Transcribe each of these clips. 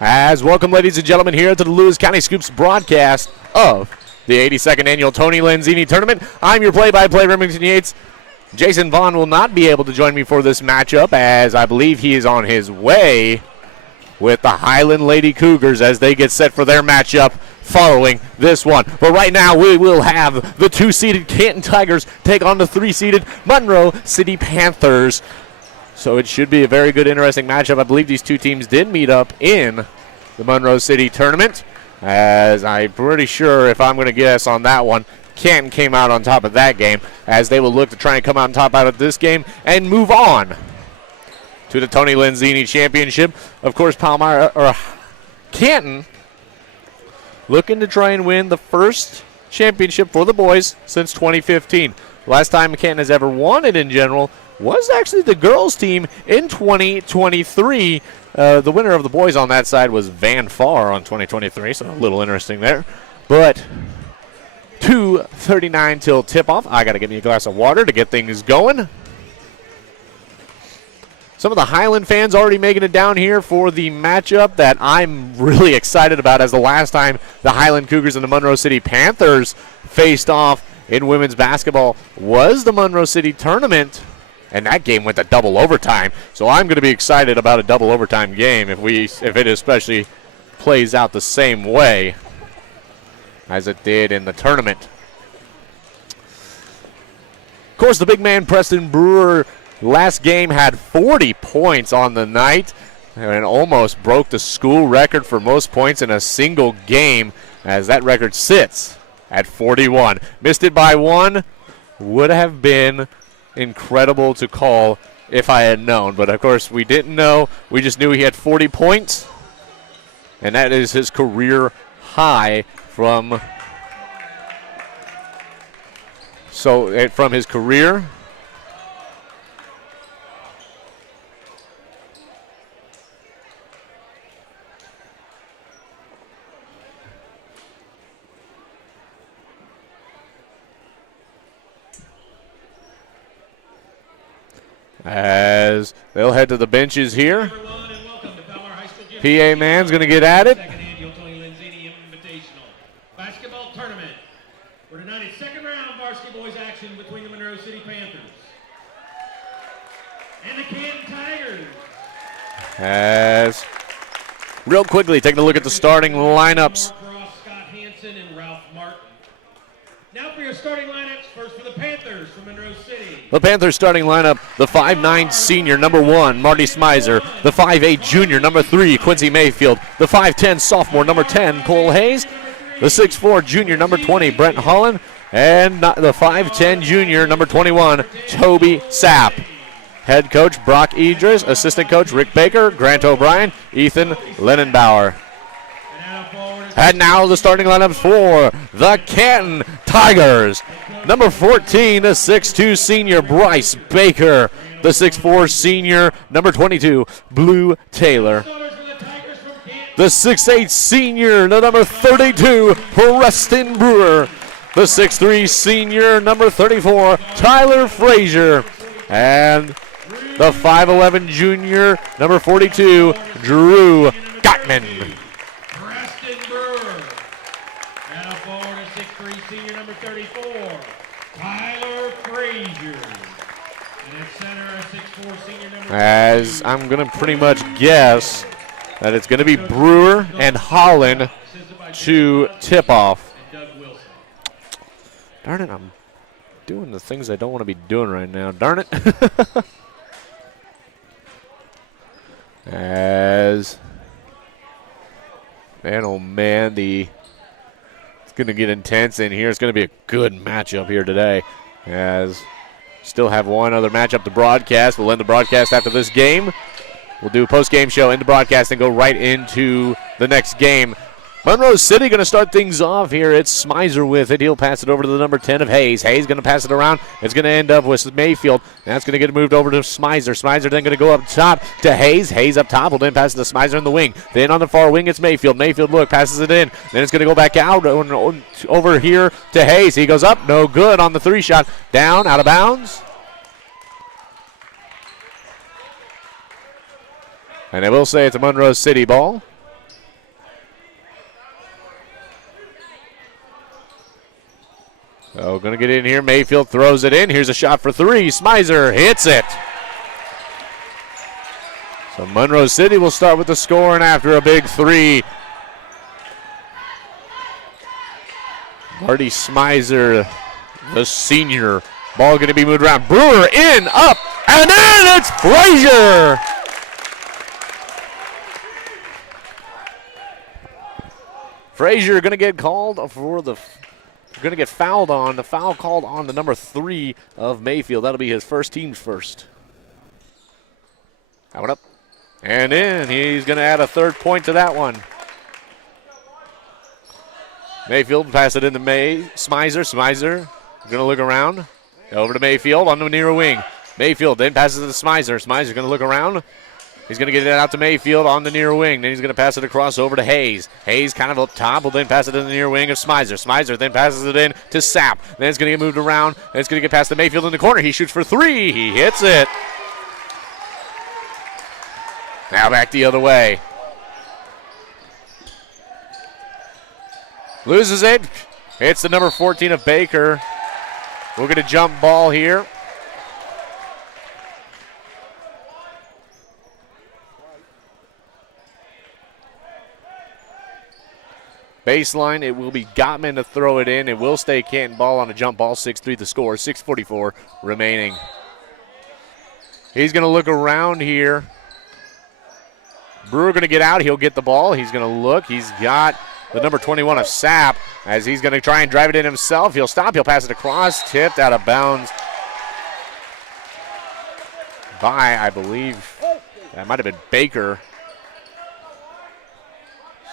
As welcome, ladies and gentlemen, here to the Lewis County Scoops broadcast of the 82nd Annual Tony Lenzini Tournament. I'm your play-by-play Remington Yates. Jason Vaughn will not be able to join me for this matchup, as I believe he is on his way with the Highland Lady Cougars as they get set for their matchup following this one. But right now we will have the 2-seeded Canton Tigers take on the 3-seeded Monroe City Panthers. So it should be a very good, interesting matchup. I believe these two teams did meet up in the Monroe City tournament, as I'm pretty sure, if I'm going to guess on that one, Canton came out on top of that game, as they will look to try and come out on top out of this game and move on to the Tony Lenzini Championship. Of course, Canton looking to try and win the first championship for the boys since 2015. Last time Canton has ever won it in general was actually the girls team in 2023. The winner of the boys on that side was Van Far on 2023, so a little interesting there. But 2:39 till tip-off. I got to get me a glass of water to get things going. Some of the Highland fans already making it down here for the matchup that I'm really excited about, as the last time the Highland Cougars and the Monroe City Panthers faced off in women's basketball was the Monroe City tournament, and that game went to double overtime. So I'm going to be excited about a double overtime game if it especially plays out the same way as it did in the tournament. Of course, the big man Preston Brewer last game had 40 points on the night and almost broke the school record for most points in a single game, as that record sits at 41. Missed it by one. Would have been incredible to call if I had known, but of course we didn't know. We just knew he had 40 points, and that is his career high from his career. As they'll head to the benches here. PA man's going to get at it. Basketball tournament. For tonight's second round varsity boys action between the Monroe City Panthers and the Canton Tigers. As real quickly taking a look at the starting lineups. Scott Hansen and Ralph Martin. Now for your starting lineups. First for the Panthers from Monroe City. The Panthers starting lineup: the 5'9" senior, number 1, Marty Smizer; the 5'8" junior, number 3, Quincy Mayfield; the 5'10" sophomore, number 10, Cole Hayes; the 6'4" junior, number 20, Brent Holland; and the 5'10" junior, number 21, Toby Sapp. Head coach Brock Idris, assistant coach Rick Baker, Grant O'Brien, Ethan Lennenbauer. And now the starting lineup for the Canton Tigers. Number 14, the 6'2" senior, Bryce Baker. The 6'4" senior, number 22, Blue Taylor. The 6'8" senior, the number 32, Preston Brewer. The 6'3" senior, number 34, Tyler Frazier. And the 5'11" junior, number 42, Drew Gottman. Preston Brewer. And a forward, a 6'3" senior, number 34, Tyler Frazier. And at center, a 6'4" senior, number As I'm going to pretty much guess that it's going to be Brewer and Holland to tip off. Darn it, I'm doing the things I don't want to be doing right now. Darn it. As, man, oh man, it's going to get intense in here. It's going to be a good matchup here today. As still have one other matchup to broadcast. We'll end the broadcast after this game. We'll do a post-game show, end the broadcast, and go right into the next game. Monroe City going to start things off here. It's Smizer with it. He'll pass it over to the number 10 of Hayes. Hayes going to pass it around. It's going to end up with Mayfield. That's going to get moved over to Smizer. Smizer then going to go up top to Hayes. Hayes up top will then pass it to Smizer in the wing. Then on the far wing, it's Mayfield. Mayfield, look, passes it in. Then it's going to go back out over here to Hayes. He goes up. No good on the 3-shot. Down, out of bounds. And I will say it's a Monroe City ball. So going to get in here. Mayfield throws it in. Here's a shot for three. Smizer hits it. So Monroe City will start with the scoring after a big three. Marty Smizer, the senior. Ball going to be moved around. Brewer in, up, and in. It's Frazier. Frazier going to get called for the... Going to get fouled on. The foul called on the number 3 of Mayfield. That'll be his first, team's first. That one up and in. He's going to add a third point to that one. Mayfield pass it into Smizer. Smizer going to look around. Over to Mayfield on the near wing. Mayfield then passes it to Smizer. Smizer's going to look around. He's going to get it out to Mayfield on the near wing. Then he's going to pass it across over to Hayes. Hayes kind of up top will then pass it in the near wing of Smizer. Smizer then passes it in to Sapp. Then it's going to get moved around. And it's going to get past to Mayfield in the corner. He shoots for three. He hits it. Now back the other way. Loses it. Hits the number 14 of Baker. We'll get a jump ball here. Baseline, it will be Gottman to throw it in. It will stay Canton ball on a jump ball. 6-3 the score. 6:44 remaining. He's going to look around here. Brewer going to get out. He'll get the ball. He's going to look. He's got the number 21 of Sapp as he's going to try and drive it in himself. He'll stop. He'll pass it across. Tipped out of bounds by, I believe, that might have been Baker.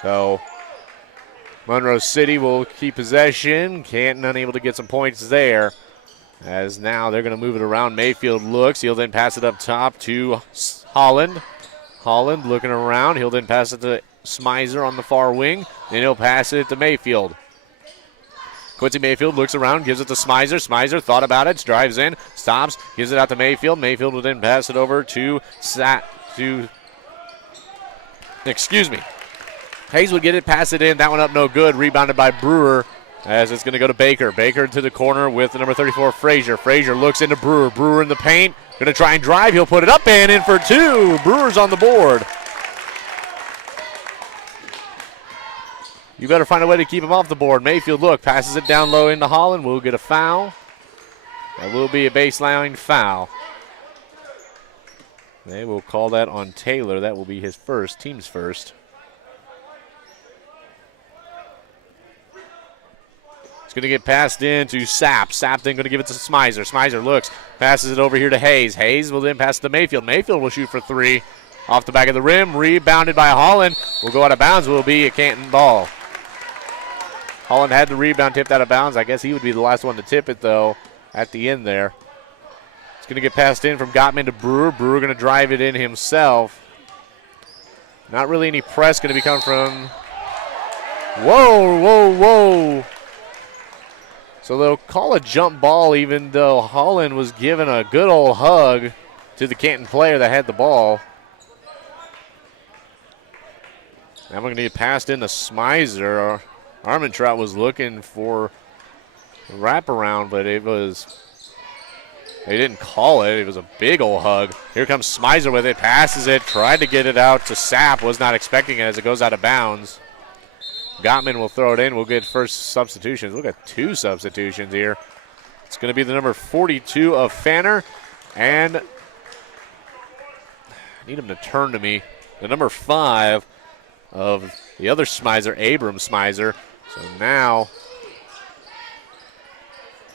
So Monroe City will keep possession. Canton unable to get some points there. As now they're going to move it around. Mayfield looks. He'll then pass it up top to Holland. Holland looking around. He'll then pass it to Smizer on the far wing. Then he'll pass it to Mayfield. Quincy Mayfield looks around, gives it to Smizer. Smizer thought about it, drives in, stops, gives it out to Mayfield. Mayfield will then pass it over to Hayes would get it, pass it in. That one up no good. Rebounded by Brewer as it's going to go to Baker. Baker to the corner with the number 34, Frazier. Frazier looks into Brewer. Brewer in the paint. Going to try and drive. He'll put it up and in for two. Brewer's on the board. You better find a way to keep him off the board. Mayfield, look, passes it down low into Holland. We'll get a foul. That will be a baseline foul. They will call that on Taylor. That will be his first, team's first. It's going to get passed in to Sapp. Sapp then going to give it to Smizer. Smizer looks, passes it over here to Hayes. Hayes will then pass it to Mayfield. Mayfield will shoot for three. Off the back of the rim, rebounded by Holland. Will go out of bounds, will be a Canton ball. Holland had the rebound tipped out of bounds. I guess he would be the last one to tip it, though, at the end there. It's going to get passed in from Gottman to Brewer. Brewer going to drive it in himself. Not really any press going to be coming from... Whoa, whoa, whoa. So they'll call a jump ball even though Holland was given a good old hug to the Canton player that had the ball. Now we're going to get passed into Smizer. Armentrout was looking for a wraparound, but it was, they didn't call it. It was a big old hug. Here comes Smizer with it, passes it, tried to get it out to Sapp, was not expecting it as it goes out of bounds. Gottman will throw it in. We'll get first substitutions. Look at two substitutions here. It's going to be the number 42 of Fanner, and I need him to turn to me. The number 5 of the other Smizer, Abram Smizer. So now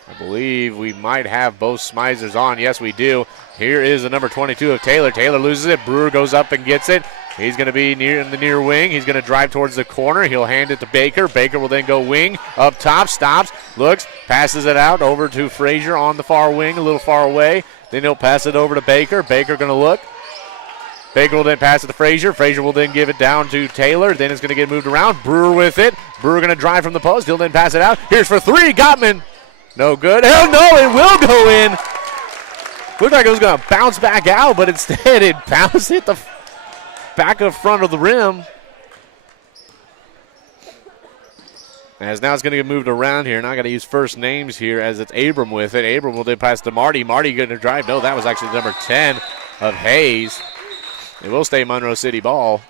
I believe we might have both Smizers on. Yes, we do. Here is the number 22 of Taylor. Taylor loses it. Brewer goes up and gets it. He's going to be in the near wing. He's going to drive towards the corner. He'll hand it to Baker. Baker will then go wing, up top, stops, looks, passes it out over to Frazier on the far wing, a little far away. Then he'll pass it over to Baker. Baker going to look. Baker will then pass it to Frazier. Frazier will then give it down to Taylor. Then it's going to get moved around. Brewer with it. Brewer going to drive from the post. He'll then pass it out. Here's for three. Gottman. No good. Hell no, it will go in. Looked like it was going to bounce back out, but instead it bounced, hit the back of front of the rim. As now it's going to get moved around here. Now I got to use first names here as it's Abram with it. Abram will then pass to Marty. Marty going to drive. No, that was actually number 10 of Hayes. It will stay Monroe City ball.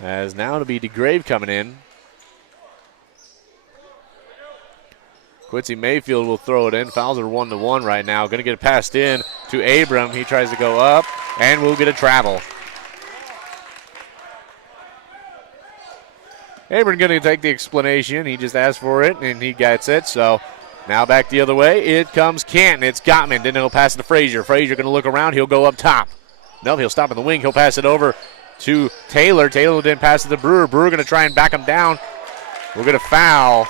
As now it'll be DeGrave coming in. Quincy Mayfield will throw it in. Fouls are 1-1 right now. Going to get it passed in to Abram. He tries to go up, and we'll get a travel. Abram going to take the explanation. He just asked for it, and he gets it. So now back the other way. It comes Canton. It's Gottman. Then he'll pass it to Frazier. Frazier going to look around. He'll go up top. No, he'll stop in the wing. He'll pass it over to Taylor. Taylor will then pass it to Brewer. Brewer going to try and back him down. We'll get a foul.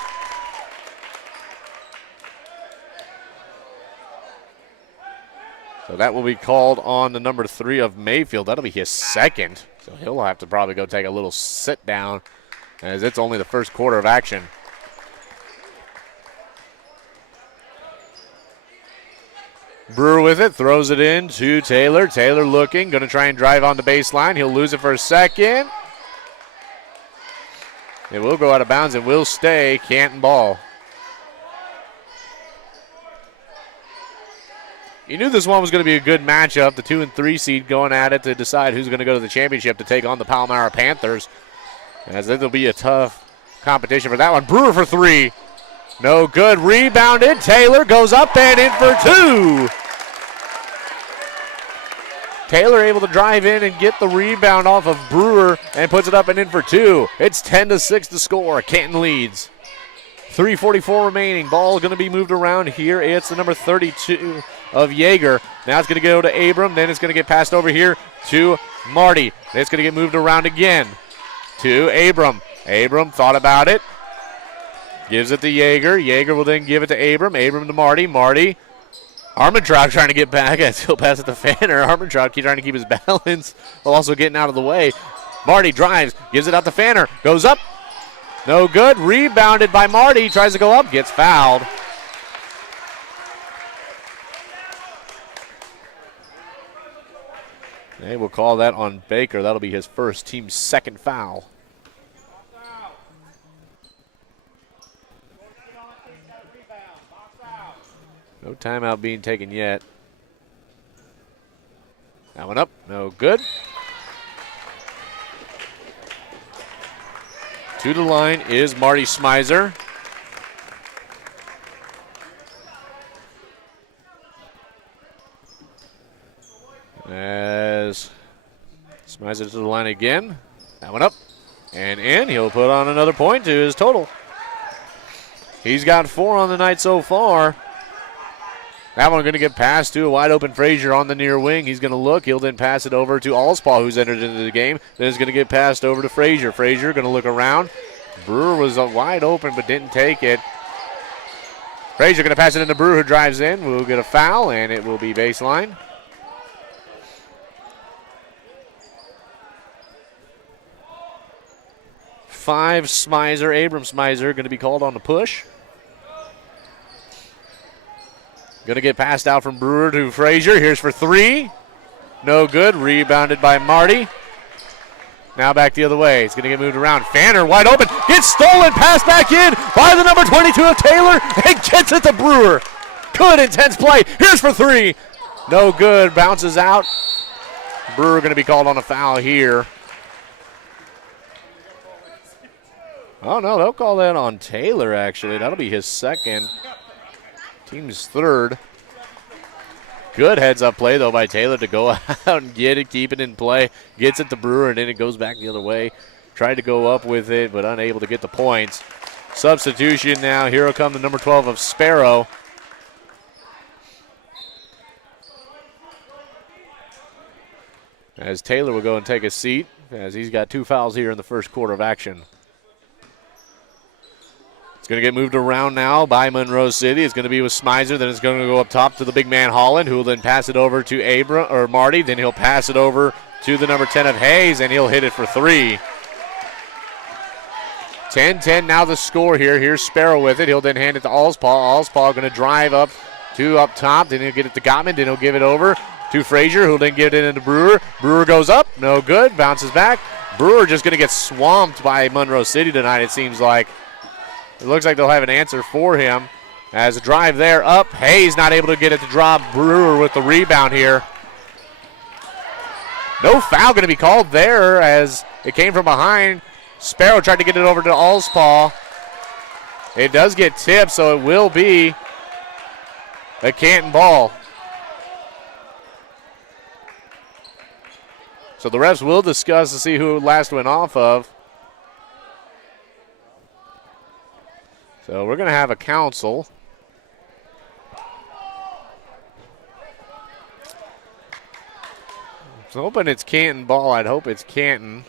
So that will be called on the number 3 of Mayfield. That'll be his second. So he'll have to probably go take a little sit down as it's only the first quarter of action. Brewer with it, throws it in to Taylor. Taylor looking, going to try and drive on the baseline. He'll lose it for a second. It will go out of bounds and will stay Canton ball. You knew this one was going to be a good matchup. The 2 and 3 seed going at it to decide who's going to go to the championship to take on the Palmyra Panthers. As it'll be a tough competition for that one. Brewer for 3. No good. Rebounded. Taylor goes up and in for 2. Taylor able to drive in and get the rebound off of Brewer and puts it up and in for 2. It's 10-6 to score. Canton leads. 3:44 remaining. Ball going to be moved around here. It's the number 32 of Yeager. Now it's going to go to Abram. Then it's going to get passed over here to Marty. Then it's going to get moved around again to Abram. Abram thought about it. Gives it to Yeager. Yeager will then give it to Abram. Abram to Marty. Marty. Armentrout trying to get back and still pass it to Fanner. Armentrout trying to keep his balance while also getting out of the way. Marty drives. Gives it out to Fanner. Goes up. No good. Rebounded by Marty. Tries to go up. Gets fouled. They will call that on Baker. That'll be his first, team's second foul. No timeout being taken yet. That one up. No good. To the line is Marty Smizer. As Smizer to the line again. That one up and in. He'll put on another point to his total. He's got 4 on the night so far. That one going to get passed to a wide open Frazier on the near wing. He's going to look. He'll then pass it over to Allspaw, who's entered into the game. Then it's going to get passed over to Frazier. Frazier going to look around. Brewer was wide open but didn't take it. Frazier going to pass it into Brewer, who drives in. We'll get a foul, and it will be baseline. Five Smizer, Abram Smizer, going to be called on the push. Going to get passed out from Brewer to Frazier. Here's for 3. No good. Rebounded by Marty. Now back the other way. It's going to get moved around. Fanner wide open. Gets stolen. Pass back in by the number 22 of Taylor. And gets it to Brewer. Good intense play. Here's for 3. No good. Bounces out. Brewer going to be called on a foul here. Oh, no. They'll call that on Taylor, actually. That'll be his second. Team's third. Good heads-up play, though, by Taylor to go out and get it, keep it in play. Gets it to Brewer, and then it goes back the other way. Tried to go up with it, but unable to get the points. Substitution now. Here will come the number 12 of Sparrow. As Taylor will go and take a seat, as he's got 2 fouls here in the first quarter of action. Going to get moved around now by Monroe City. It's going to be with Smizer. Then it's going to go up top to the big man Holland, who will then pass it over to Marty. Then he'll pass it over to the number 10 of Hayes, and he'll hit it for 3. 10-10 now the score here. Here's Sparrow with it. He'll then hand it to Allspaw. Allspaw going to drive up top. Then he'll get it to Gottman. Then he'll give it over to Frazier, who'll then give it into Brewer. Brewer goes up. No good. Bounces back. Brewer just going to get swamped by Monroe City tonight, it seems like. It looks like they'll have an answer for him. As a drive there, up. Hayes not able to get it to drop. Brewer with the rebound here. No foul going to be called there as it came from behind. Sparrow tried to get it over to Allspaw. It does get tipped, so it will be a Canton ball. So the refs will discuss to see who last went off of. So we're going to have a council. I'm hoping it's Canton ball. I'd hope it's Canton.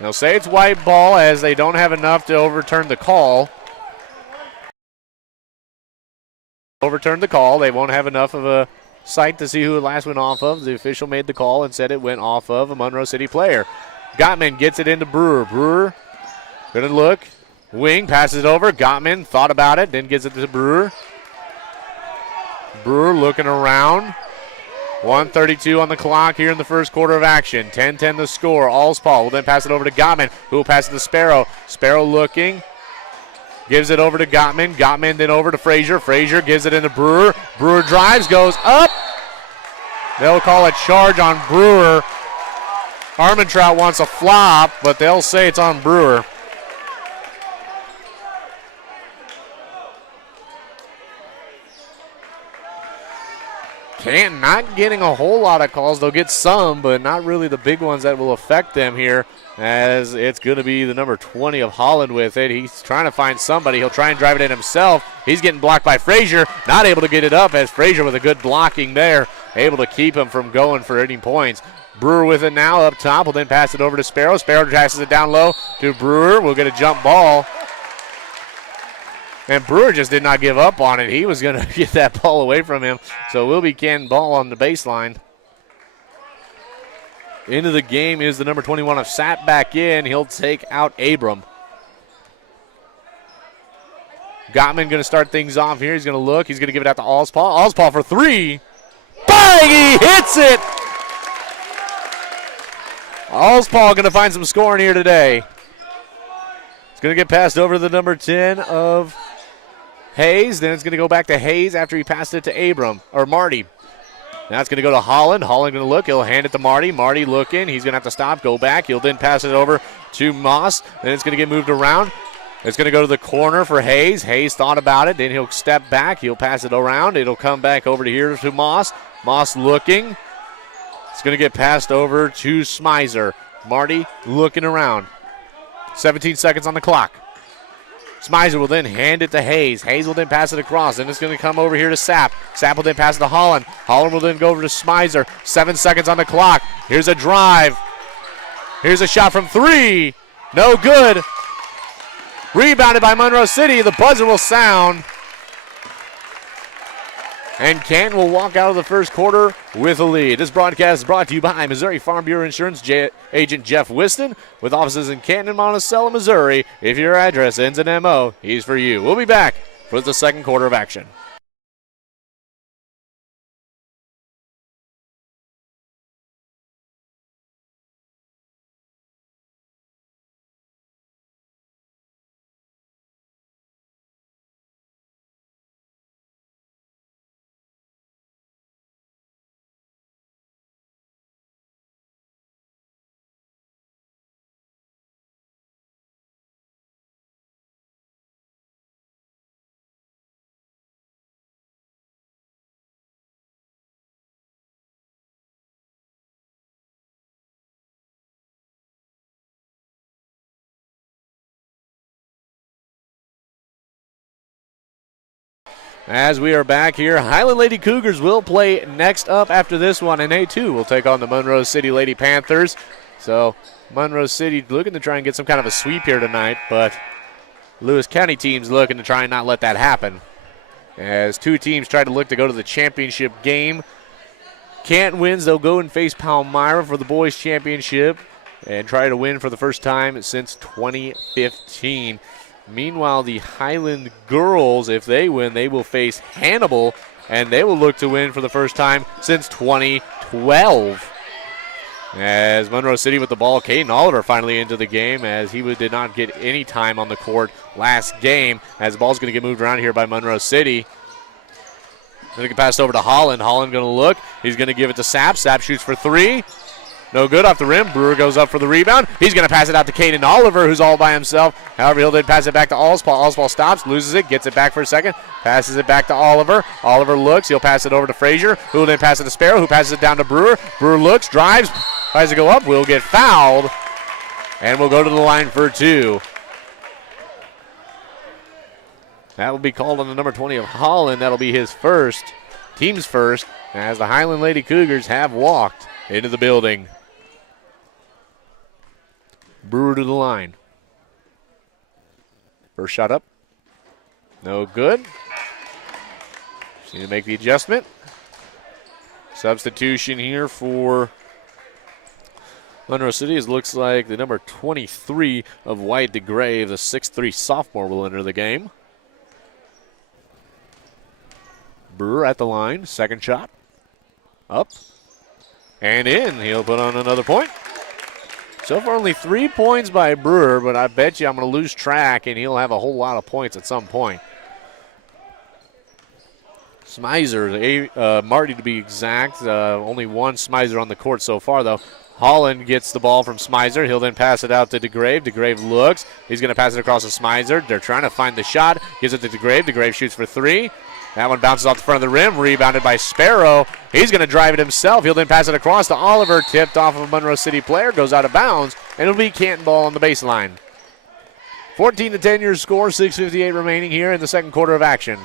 They'll say it's white ball as they don't have enough to overturn the call. Overturn the call. They won't have enough of a sight to see who it last went off of. The official made the call and said it went off of a Monroe City player. Gottman gets it into Brewer. Brewer going to look. Wing passes it over. Gottman thought about it, then gives it to Brewer. Brewer looking around. 1:32 on the clock here in the first quarter of action. 10-10 the score. Allspaw will then pass it over to Gottman, who will pass it to Sparrow. Sparrow looking. Gives it over to Gottman. Gottman then over to Frazier. Frazier gives it into Brewer. Brewer drives, goes up. They'll call a charge on Brewer. Armentrout wants a flop, but they'll say it's on Brewer. Canton not getting a whole lot of calls. They'll get some, but not really the big ones that will affect them here, as it's going to be the number 20 of Holland with it. He's trying to find somebody. He'll try and drive it in himself. He's getting blocked by Frazier. Not able to get it up, as Frazier with a good blocking there, able to keep him from going for any points. Brewer with it now up top. Will then pass it over to Sparrow. Sparrow passes it down low to Brewer. We'll get a jump ball. And Brewer just did not give up on it. He was going to get that ball away from him. So it will be Canton ball on the baseline. Into the game is the number 21 of Sapp back in. He'll take out Abram. Gottman going to start things off here. He's going to look. He's going to give it out to Allspaw. Allspaw for three. Bang! He hits it! Allspaw going to find some scoring here today. It's going to get passed over to the number 10 of Hayes. Then it's going to go back to Hayes after he passed it to Marty. Now it's going to go to Holland. Holland going to look. He'll hand it to Marty. Marty looking. He's going to have to stop, go back. He'll then pass it over to Moss. Then it's going to get moved around. It's going to go to the corner for Hayes. Hayes thought about it. Then he'll step back. He'll pass it around. It'll come back over to here to Moss. Moss looking. It's going to get passed over to Smizer. Marty looking around. 17 seconds on the clock. Smizer will then hand it to Hayes. Hayes will then pass it across. Then it's going to come over here to Sapp. Sapp will then pass it to Holland. Holland will then go over to Smizer. 7 seconds on the clock. Here's a drive. Here's a shot from three. No good. Rebounded by Monroe City. The buzzer will sound. And Canton will walk out of the first quarter with a lead. This broadcast is brought to you by Missouri Farm Bureau Insurance Agent Jeff Whiston, with offices in Canton and Monticello, Missouri. If your address ends in MO, he's for you. We'll be back for the second quarter of action. As we are back here, Highland Lady Cougars will play next up after this one, and they too will take on the Monroe City Lady Panthers. So Monroe City looking to try and get some kind of a sweep here tonight, but Lewis County teams looking to try and not let that happen. As two teams try to look to go to the championship game. Canton wins, they'll go and face Palmyra for the boys championship and try to win for the first time since 2015. Meanwhile, the Highland girls, if they win, they will face Hannibal, and they will look to win for the first time since 2012. As Monroe City with the ball, Caden Oliver finally into the game as he did not get any time on the court last game. As the ball's going to get moved around here by Monroe City. Going to get passed over to Holland. Holland going to look. He's going to give it to Sapp. Sapp shoots for three. No good off the rim. Brewer goes up for the rebound. He's going to pass it out to Caden Oliver, who's all by himself. However, he'll then pass it back to Allspaw. Allspaw stops, loses it, gets it back for a second, passes it back to Oliver. Oliver looks. He'll pass it over to Frazier, who will then pass it to Sparrow, who passes it down to Brewer. Brewer looks, drives, tries to go up, will get fouled, and will go to the line for two. That will be called on the number 20 of Holland. That'll be his first, team's first, as the Highland Lady Cougars have walked into the building. Brewer to the line. First shot up. No good. Just need to make the adjustment. Substitution here for Monroe City. It looks like the number 23 of Wyatt DeGrave, the 6'3 sophomore, will enter the game. Brewer at the line. Second shot. Up. And in. He'll put on another point. So far only 3 points by Brewer, but I bet you I'm going to lose track and he'll have a whole lot of points at some point. Smizer, Marty to be exact, only one Smizer on the court so far though. Holland gets the ball from Smizer. He'll then pass it out to DeGrave. DeGrave looks. He's going to pass it across to Smizer. They're trying to find the shot. Gives it to DeGrave. DeGrave shoots for three. That one bounces off the front of the rim, rebounded by Sparrow. He's going to drive it himself. He'll then pass it across to Oliver, tipped off of a Monroe City player, goes out of bounds, and it'll be Canton ball on the baseline. 14-10 your score, 6:58 remaining here in the second quarter of action.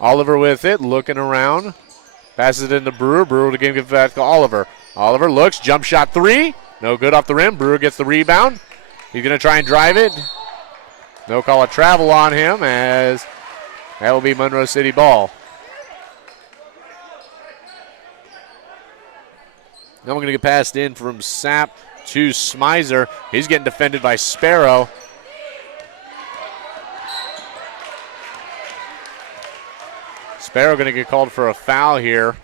Oliver with it, looking around. Passes it into Brewer. Brewer to give it back to Oliver. Oliver looks, jump shot three. No good off the rim. Brewer gets the rebound. He's going to try and drive it. No call of travel on him as that will be Monroe City ball. Now we're going to get passed in from Sapp to Smizer. He's getting defended by Sparrow. Sparrow going to get called for a foul here.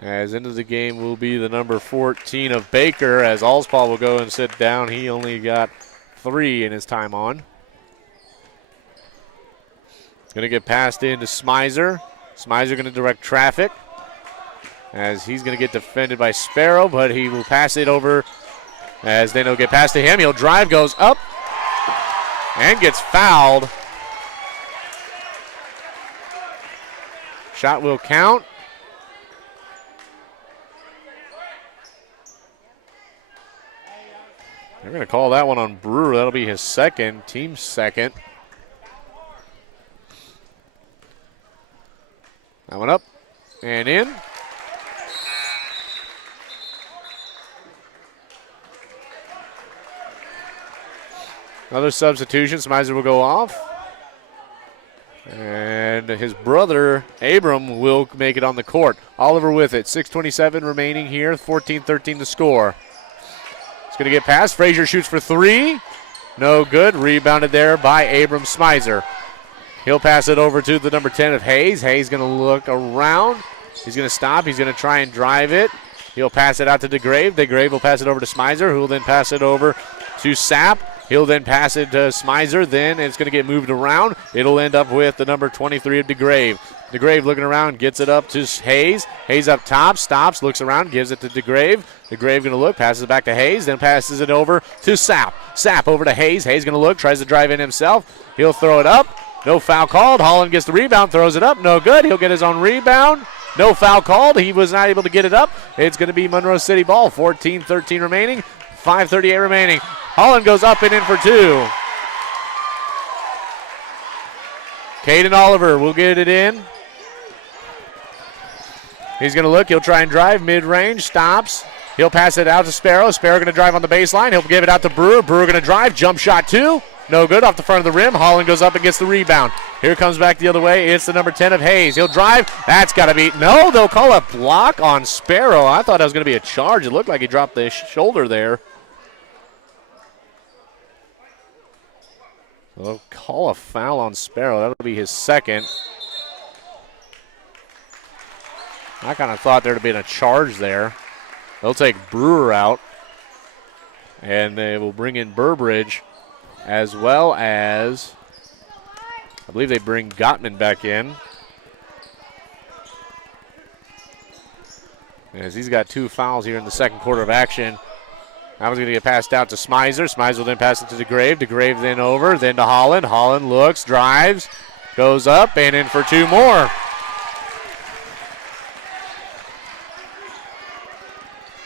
As into the game will be the number 14 of Baker, as Allspaw will go and sit down. He only got 3 in his time on. Going to get passed into Smizer. Smizer going to direct traffic as he's going to get defended by Sparrow, but he will pass it over as they know get past to him. He'll drive, goes up, and gets fouled. Shot will count. They're going to call that one on Brewer. That'll be his second, team's second. That one up and in. Another substitution. Smizer will go off. And his brother, Abram, will make it on the court. Oliver with it. 6:27 remaining here. 14-13 to score. Going to get past. Frazier shoots for three. No good. Rebounded there by Abram Smizer. He'll pass it over to the number 10 of Hayes. Hayes going to look around. He's going to stop. He's going to try and drive it. He'll pass it out to DeGrave. DeGrave will pass it over to Smizer, who will then pass it over to Sapp. He'll then pass it to Smizer. Then it's going to get moved around. It'll end up with the number 23 of DeGrave. DeGrave looking around, gets it up to Hayes. Hayes up top, stops, looks around, gives it to DeGrave. DeGrave going to look, passes it back to Hayes, then passes it over to Sapp. Sapp over to Hayes. Hayes going to look, tries to drive in himself. He'll throw it up. No foul called. Holland gets the rebound, throws it up. No good. He'll get his own rebound. No foul called. He was not able to get it up. It's going to be Monroe City ball. 14-13 remaining. 5:38 remaining. Holland goes up and in for two. Caden Oliver will get it in. He's going to look. He'll try and drive mid-range. Stops. He'll pass it out to Sparrow. Sparrow going to drive on the baseline. He'll give it out to Brewer. Brewer going to drive. Jump shot two. No good off the front of the rim. Holland goes up and gets the rebound. Here comes back the other way. It's the number 10 of Hayes. He'll drive. That's got to be. No, they'll call a block on Sparrow. I thought that was going to be a charge. It looked like he dropped the shoulder there. They'll call a foul on Sparrow. That'll be his second. I kind of thought there'd have been a charge there. They'll take Brewer out. And they will bring in Burbridge, as well as, I believe they bring Gottman back in. As he's got 2 fouls here in the second quarter of action. That was going to get passed out to Smizer. Smizer will then pass it to DeGrave. DeGrave then over, then to Holland. Holland looks, drives, goes up, and in for 2 more.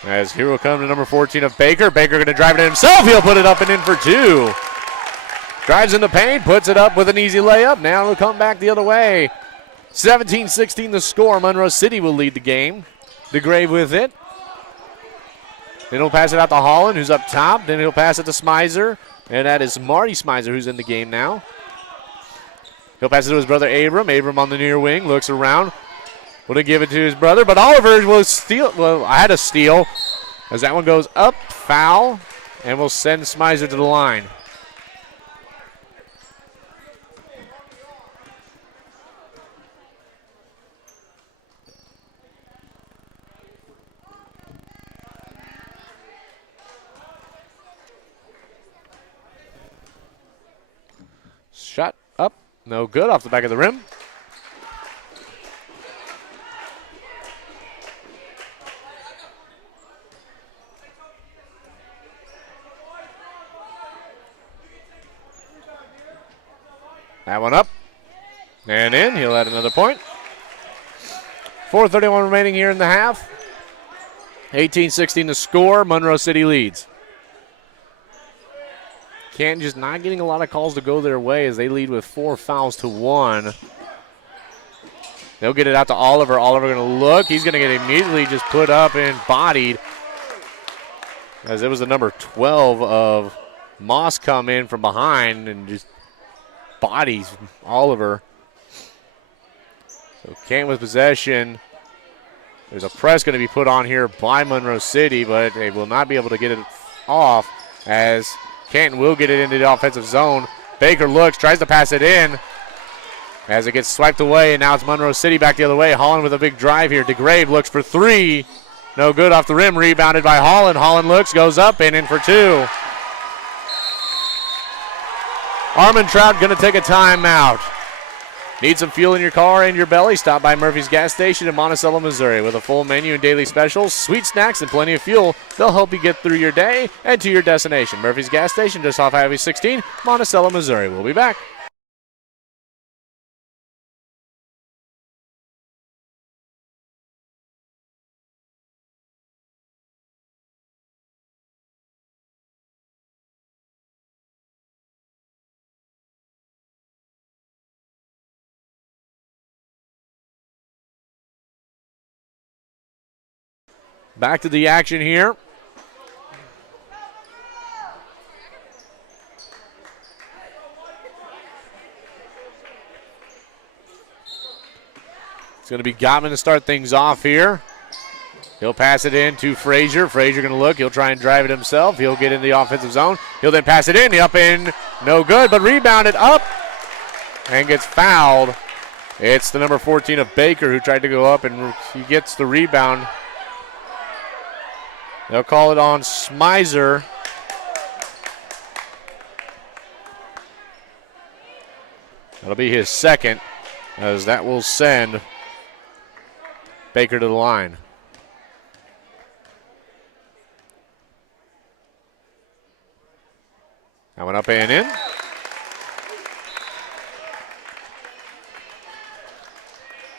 As here will come to number 14 of Baker. Baker going to drive it himself. He'll put it up and in for 2. Drives in the paint, puts it up with an easy layup. Now he'll come back the other way. 17-16 the score. Monroe City will lead the game. DeGrave with it. Then he'll pass it out to Holland, who's up top. Then he'll pass it to Smizer. And that is Marty Smizer, who's in the game now. He'll pass it to his brother Abram. Abram on the near wing, looks around. Wouldn't give it to his brother, but Oliver will steal. Well, I had a steal. As that one goes up, foul, and we'll send Smizer to the line. Shot up, no good, off the back of the rim. That one up and in. He'll add another point. 4:31 remaining here in the half. 18-16 the score. Monroe City leads. Canton just not getting a lot of calls to go their way as they lead with 4 fouls to 1. They'll get it out to Oliver. Oliver going to look. He's going to get immediately just put up and bodied, as it was the number 12 of Moss come in from behind and just bodies Oliver. So Canton with possession. There's a press going to be put on here by Monroe City, but they will not be able to get it off as Canton will get it into the offensive zone. Baker looks, tries to pass it in as it gets swiped away, and now it's Monroe City back the other way. Holland with a big drive here. DeGrave looks for 3. No good off the rim. Rebounded by Holland. Holland looks, goes up, and in for 2. Armentrout going to take a timeout. Need some fuel in your car and your belly? Stop by Murphy's Gas Station in Monticello, Missouri. With a full menu and daily specials, sweet snacks, and plenty of fuel, they'll help you get through your day and to your destination. Murphy's Gas Station, just off Highway 16, Monticello, Missouri. We'll be back. Back to the action here. It's going to be Gottman to start things off here. He'll pass it in to Frazier. Frazier going to look. He'll try and drive it himself. He'll get in the offensive zone. He'll then pass it in. Up in. No good, but rebounded up and gets fouled. It's the number 14 of Baker who tried to go up, and he gets the rebound. They'll call it on Smizer. That'll be his second, as that will send Baker to the line. That one up and in.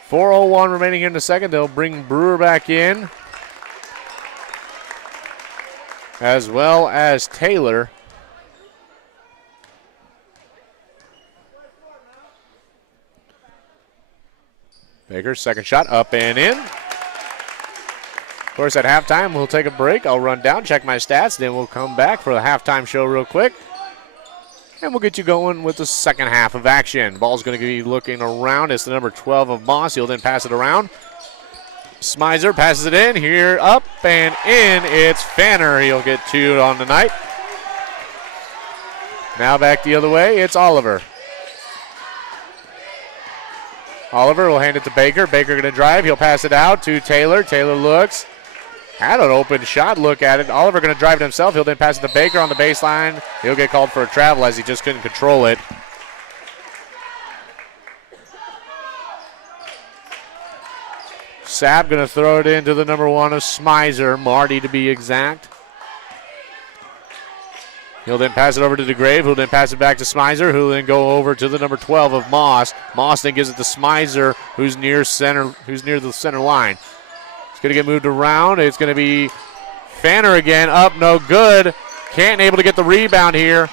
.401 remaining here in the second. They'll bring Brewer back in, as well as Taylor. Baker's second shot up and in. Of course, at halftime, we'll take a break. I'll run down, check my stats, then we'll come back for the halftime show real quick. And we'll get you going with the second half of action. Ball's going to be looking around. It's the number 12 of Moss. He'll then pass it around. Smizer passes it in. Here, up and in. It's Fanner. He'll get 2 on the night. Now back the other way, it's Oliver. Oliver will hand it to Baker. Baker going to drive. He'll pass it out to Taylor. Taylor looks. Had an open shot. Look at it. Oliver going to drive it himself. He'll then pass it to Baker on the baseline. He'll get called for a travel as he just couldn't control it. Sapp going to throw it into the number 1 of Smizer, Marty to be exact. He'll then pass it over to DeGrave, who'll then pass it back to Smizer, who'll then go over to the number 12 of Moss. Moss then gives it to Smizer, who's near the center line. It's going to get moved around. It's going to be Fanner again, up, no good. Canton able to get the rebound here.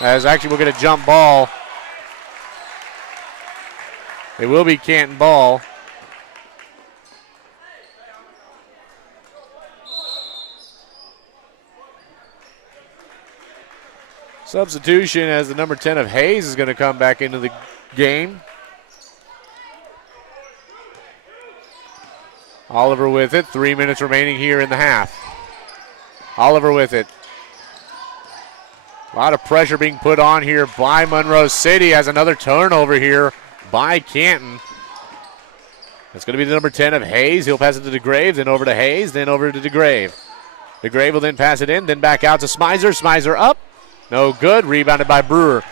As actually we'll get a jump ball. It will be Canton ball. Substitution as the number 10 of Hayes is going to come back into the game. Oliver with it. 3 minutes remaining here in the half. Oliver with it. A lot of pressure being put on here by Monroe City as another turnover here by Canton. It's going to be the number 10 of Hayes. He'll pass it to DeGrave, then over to Hayes, then over to DeGrave. DeGrave will then pass it in, then back out to Smizer. Smizer up. No good. Rebounded by Brewer.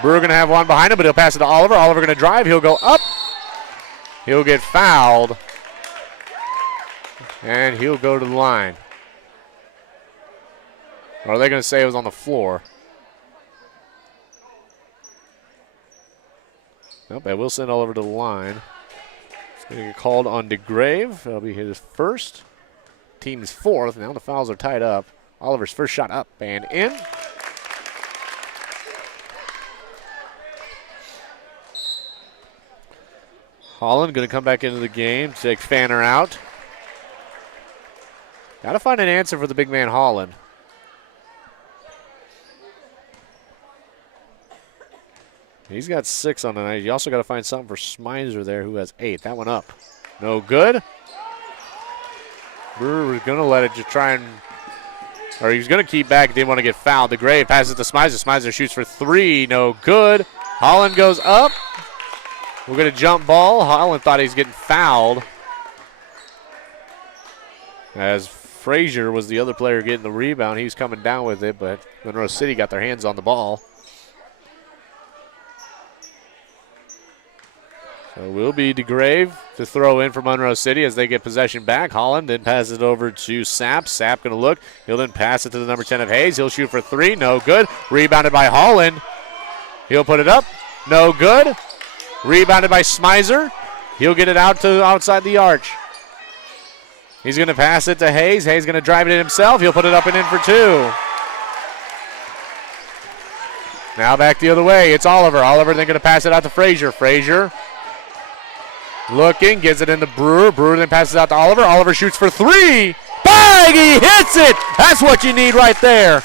Brewer going to have one behind him, but he'll pass it to Oliver. Oliver going to drive. He'll go up. He'll get fouled. And he'll go to the line. Or are they going to say it was on the floor? Nope, they will send Oliver to the line. It's going to get called on DeGrave. That'll be his first. Team's 4th. Now the fouls are tied up. Oliver's first shot up and in. Holland going to come back into the game, take Fanner out. Got to find an answer for the big man Holland. He's got 6 on the night. You also got to find something for Smizer there, who has 8. That one up. No good. Brewer was going to let it just try and, or he was going to keep back. Didn't want to get fouled. DeGrave passes to Smizer. Smizer shoots for 3. No good. Holland goes up. We're going to jump ball. Holland thought he was getting fouled. As Frazier was the other player getting the rebound. He was coming down with it, but Monroe City got their hands on the ball. So it will be DeGrave to throw in for Monroe City as they get possession back. Holland then passes it over to Sapp. Sapp going to look. He'll then pass it to the number 10 of Hayes. He'll shoot for 3. No good. Rebounded by Holland. He'll put it up. No good. Rebounded by Smizer. He'll get it out to outside the arch. He's going to pass it to Hayes. Hayes going to drive it in himself. He'll put it up and in for 2. Now back the other way. It's Oliver. Oliver then going to pass it out to Frazier. Frazier looking, gives it into Brewer. Brewer then passes it out to Oliver. Oliver shoots for 3. Bang! He hits it! That's what you need right there.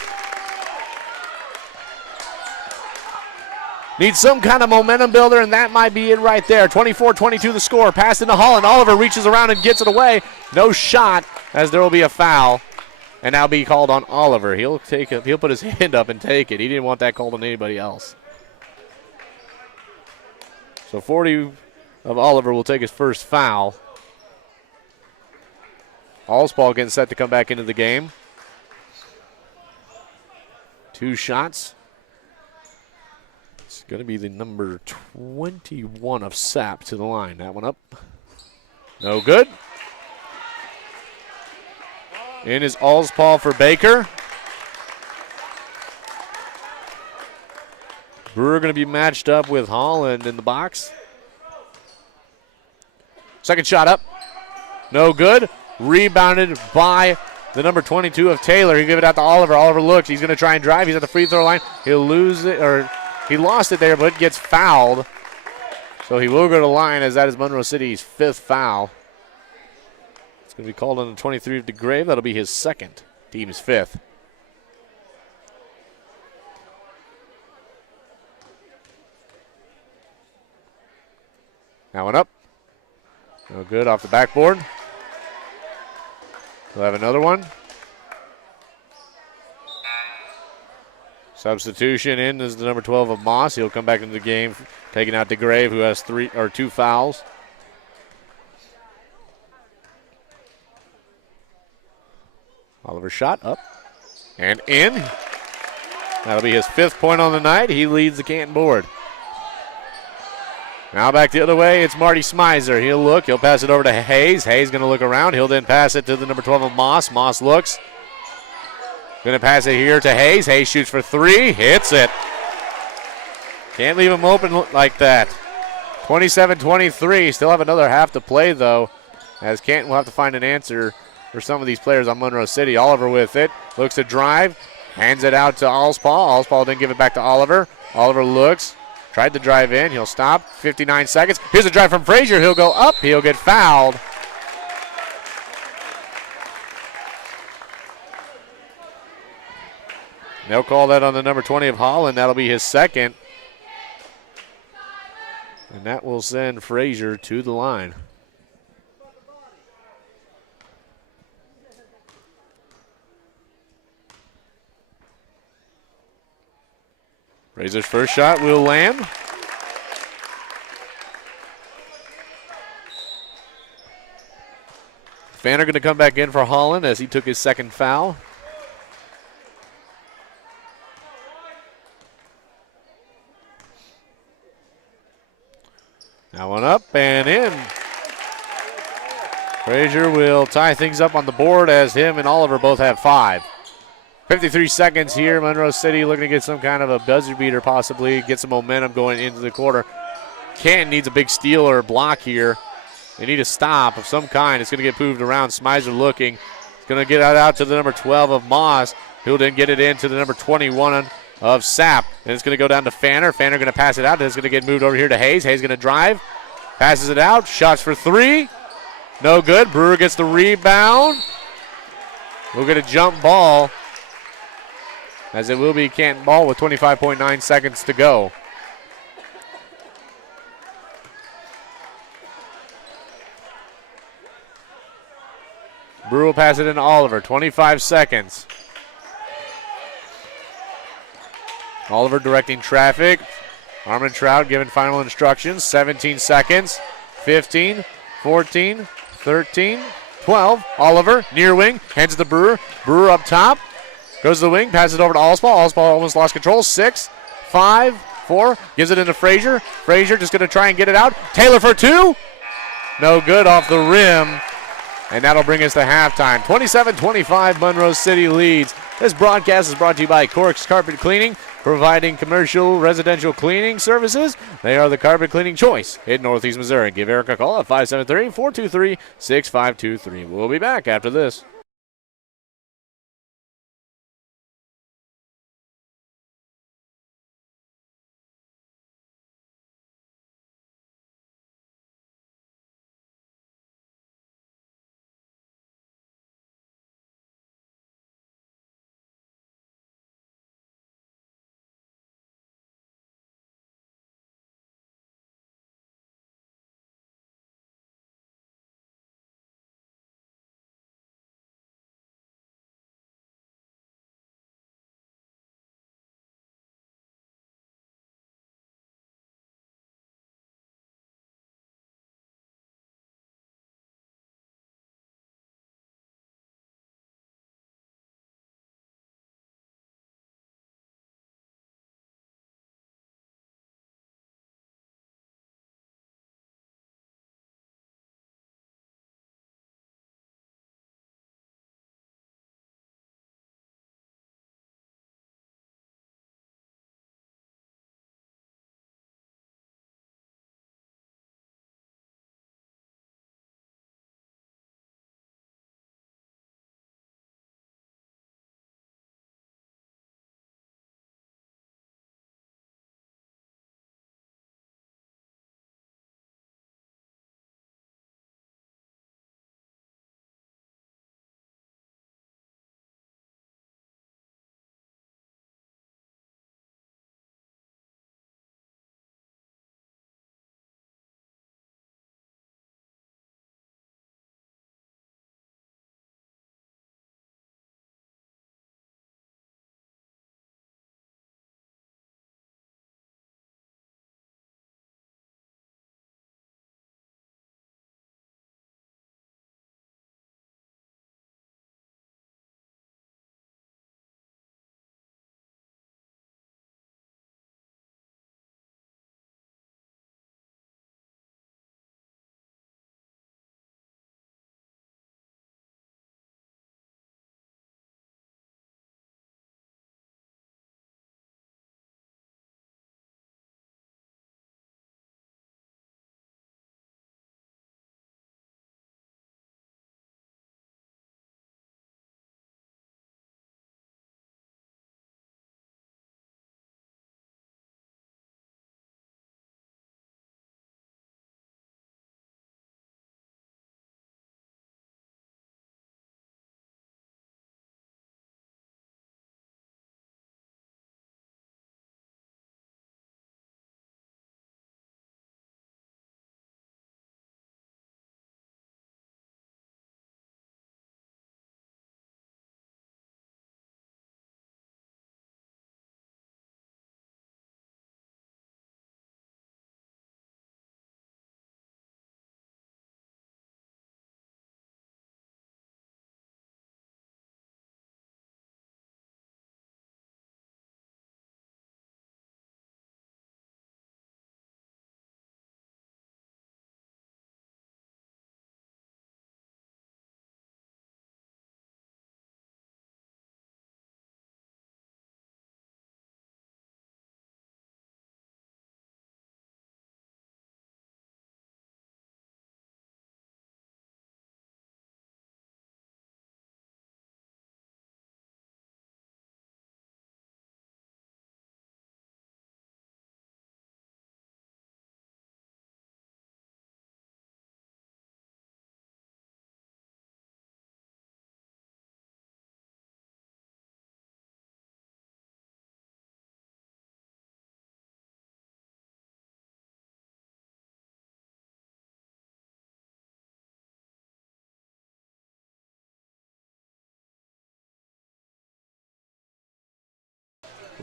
Need some kind of momentum builder, and that might be it right there. 24-22 the score. Pass into Holland. Oliver reaches around and gets it away. No shot, as there will be a foul. And now be called on Oliver. He'll take it. He'll put his hand up and take it. He didn't want that called on anybody else. So 40 of Oliver will take his first foul. Allspaw getting set to come back into the game. 2 shots. It's going to be the number 21 of Sapp to the line. That one up. No good. In is Allspaw for Baker. Brewer going to be matched up with Holland in the box. Second shot up. No good. Rebounded by the number 22 of Taylor. He give it out to Oliver. Oliver looks. He's going to try and drive. He's at the free throw line. He'll lose it, or he lost it there, but gets fouled. So he will go to the line, as that is Monroe City's 5th foul. It's going to be called on the 23 of DeGrave. That'll be his 2nd. Team's 5th. That one up. No good off the backboard. We'll have another one. Substitution in is the number 12 of Moss. He'll come back into the game, taking out DeGrave, who has 2 fouls. Oliver shot up and in. That'll be his 5th point on the night. He leads the Canton board. Now back the other way, it's Marty Smizer. He'll look, he'll pass it over to Hayes. Hayes going to look around. He'll then pass it to the number 12 of Moss. Moss looks. Going to pass it here to Hayes. Hayes shoots for 3, hits it. Can't leave him open like that. 27-23, still have another half to play though, as Canton will have to find an answer for some of these players on Monroe City. Oliver with it, looks to drive, hands it out to Allspaw. Allspaw then give it back to Oliver. Oliver looks, tried to drive in, he'll stop, 59 seconds. Here's a drive from Frazier, he'll go up, he'll get fouled. They'll call that on the number 20 of Holland. That'll be his 2nd. And that will send Frazier to the line. Frazier's first shot will land. Fanner going to come back in for Holland as he took his 2nd foul. Now one up and in. Frazier will tie things up on the board as him and Oliver both have 5. 53 seconds here. Monroe City looking to get some kind of a buzzer beater, possibly get some momentum going into the quarter. Canton needs a big steal or block here. They need a stop of some kind. It's going to get moved around. Smizer looking. It's going to get it out to the number 12 of Moss. He'll then get it into the number 21 of Sapp. And it's going to go down to Fanner. Fanner going to pass it out. Then it's going to get moved over here to Hayes. Hayes going to drive. Passes it out. Shots for 3. No good. Brewer gets the rebound. We'll get a jump ball, as it will be Canton ball with 25.9 seconds to go. Brewer will pass it into Oliver. 25 seconds. Oliver directing traffic. Armin Trout giving final instructions. 17 seconds. 15, 14, 13, 12. Oliver, near wing, hands it to Brewer. Brewer up top. Goes to the wing, passes it over to Allspaw. Allspaw almost lost control. 6, 5, 4. Gives it into Frazier. Frazier just going to try and get it out. Taylor for 2. No good, off the rim. And that'll bring us to halftime. 27-25, Monroe City leads. This broadcast is brought to you by Cork's Carpet Cleaning, providing commercial residential cleaning services. They are the carpet cleaning choice in Northeast Missouri. Give Eric a call at 573-423-6523. We'll be back after this.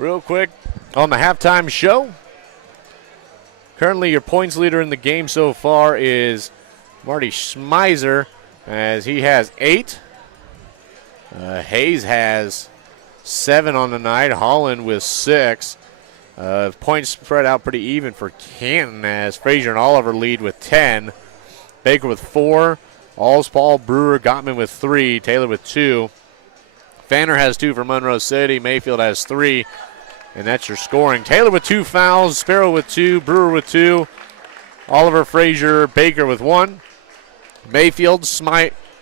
Real quick on the halftime show. Currently your points leader in the game so far is Marty Schmeiser, as he has 8. Hayes has 7 on the night. Holland with 6. Points spread out pretty even for Canton, as Frazier and Oliver lead with 10. Baker with 4. Allspaul, Brewer, Gottman with 3. Taylor with 2. Fanner has 2 for Monroe City. Mayfield has 3. And that's your scoring. Taylor with 2 fouls. Sparrow with 2. Brewer with 2. Oliver, Frazier, Baker with 1. Mayfield,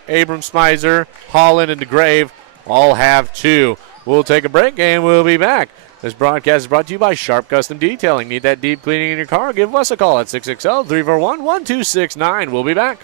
Abrams, Smyser, Holland, and DeGrave all have 2. We'll take a break, and we'll be back. This broadcast is brought to you by Sharp Custom Detailing. Need that deep cleaning in your car? Give us a call at 660-341-1269. We'll be back.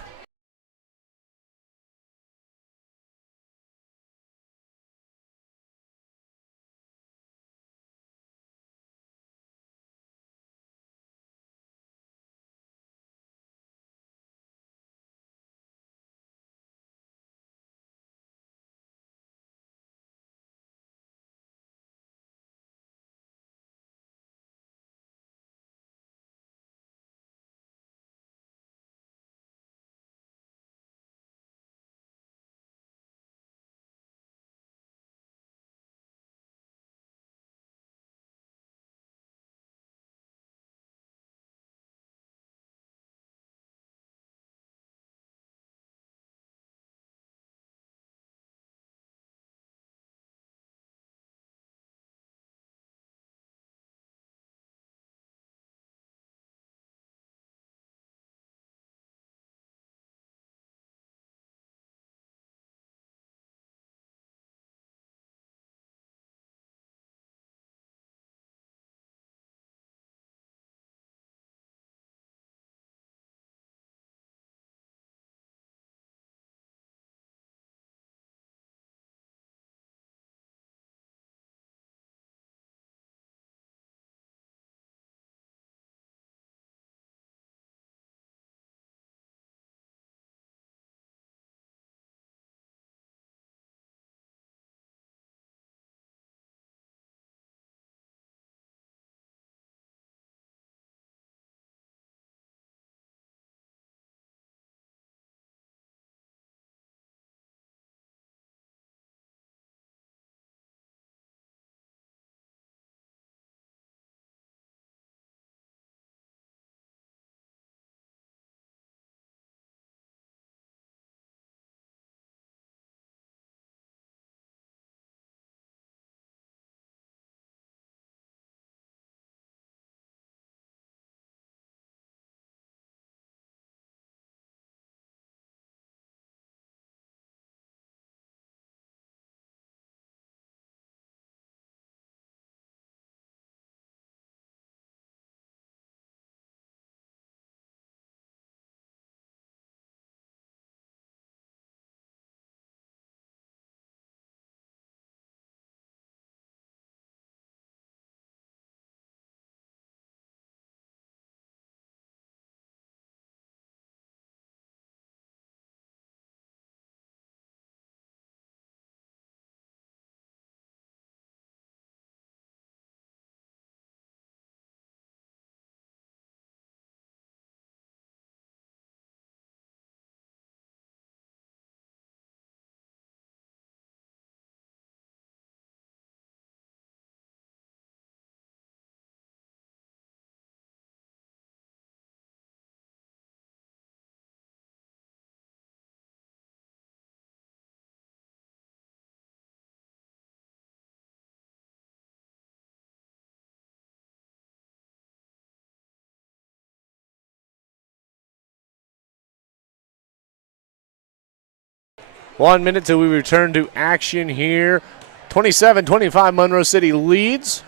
One minute till we return to action here. 27-25, Monroe City leads.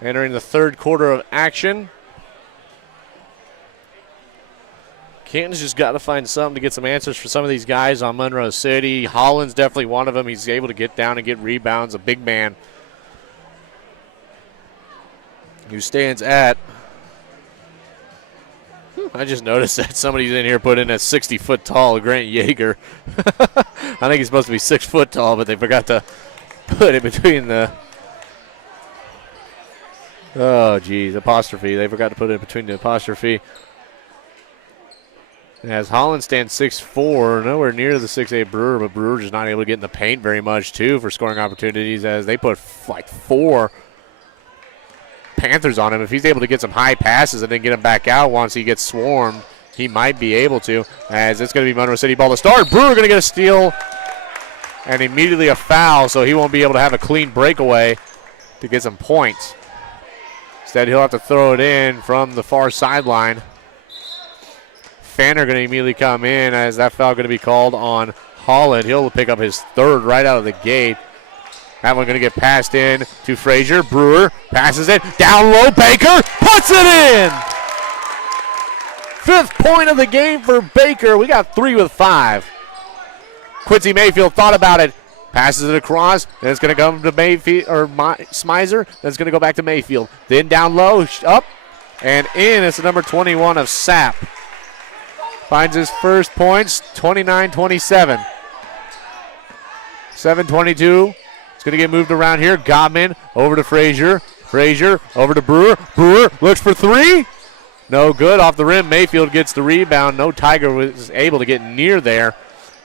Entering the third quarter of action. Canton's just got to find something to get some answers for some of these guys on Monroe City. Holland's definitely one of them. He's able to get down and get rebounds. A big man who stands at, I just noticed that somebody's in here put in a 60-foot tall Grant Yeager. I think he's supposed to be 6 foot tall, but they forgot to put it between the Oh, geez, apostrophe. They forgot to put it between the apostrophe. As Holland stands 6'4", nowhere near the 6'8" Brewer, but Brewer just not able to get in the paint very much, too, for scoring opportunities as they put like 4 Panthers on him. If he's able to get some high passes and then get him back out once he gets swarmed, he might be able to, as it's going to be Monroe City ball to start. Brewer going to get a steal and immediately a foul, so he won't be able to have a clean breakaway to get some points. Instead, he'll have to throw it in from the far sideline. Fanner going to immediately come in as that foul going to be called on Holland. He'll pick up his 3rd right out of the gate. That one going to get passed in to Frazier. Brewer passes it down low. Baker puts it in. 5th point of the game for Baker. We got 3 with 5. Quincy Mayfield thought about it. Passes it across. Then it's going to come to Mayfield or Smizer. Then it's going to go back to Mayfield. Then down low, up and in. It's the number 21 of Sapp. Finds his first points, 29-27. 7:22. It's going to get moved around here. Godman over to Frazier. Frazier over to Brewer. Brewer looks for 3. No good. Off the rim. Mayfield gets the rebound. No Tiger was able to get near there.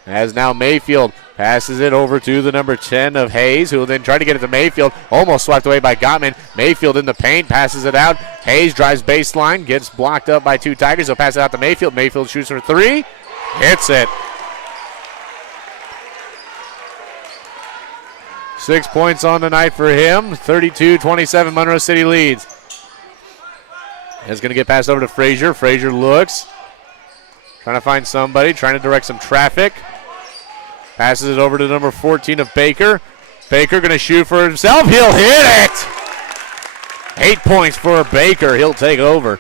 As now Mayfield passes it over to the number 10 of Hayes, who will then try to get it to Mayfield. Almost swept away by Gottman. Mayfield in the paint, passes it out. Hayes drives baseline, gets blocked up by 2 Tigers. He'll pass it out to Mayfield. Mayfield shoots for 3. Hits it. 6 points on the night for him. 32-27, Monroe City leads. It's going to get passed over to Frazier. Frazier looks. Trying to find somebody, trying to direct some traffic. Passes it over to number 14 of Baker. Baker going to shoot for himself. He'll hit it. 8 points for Baker. He'll take over.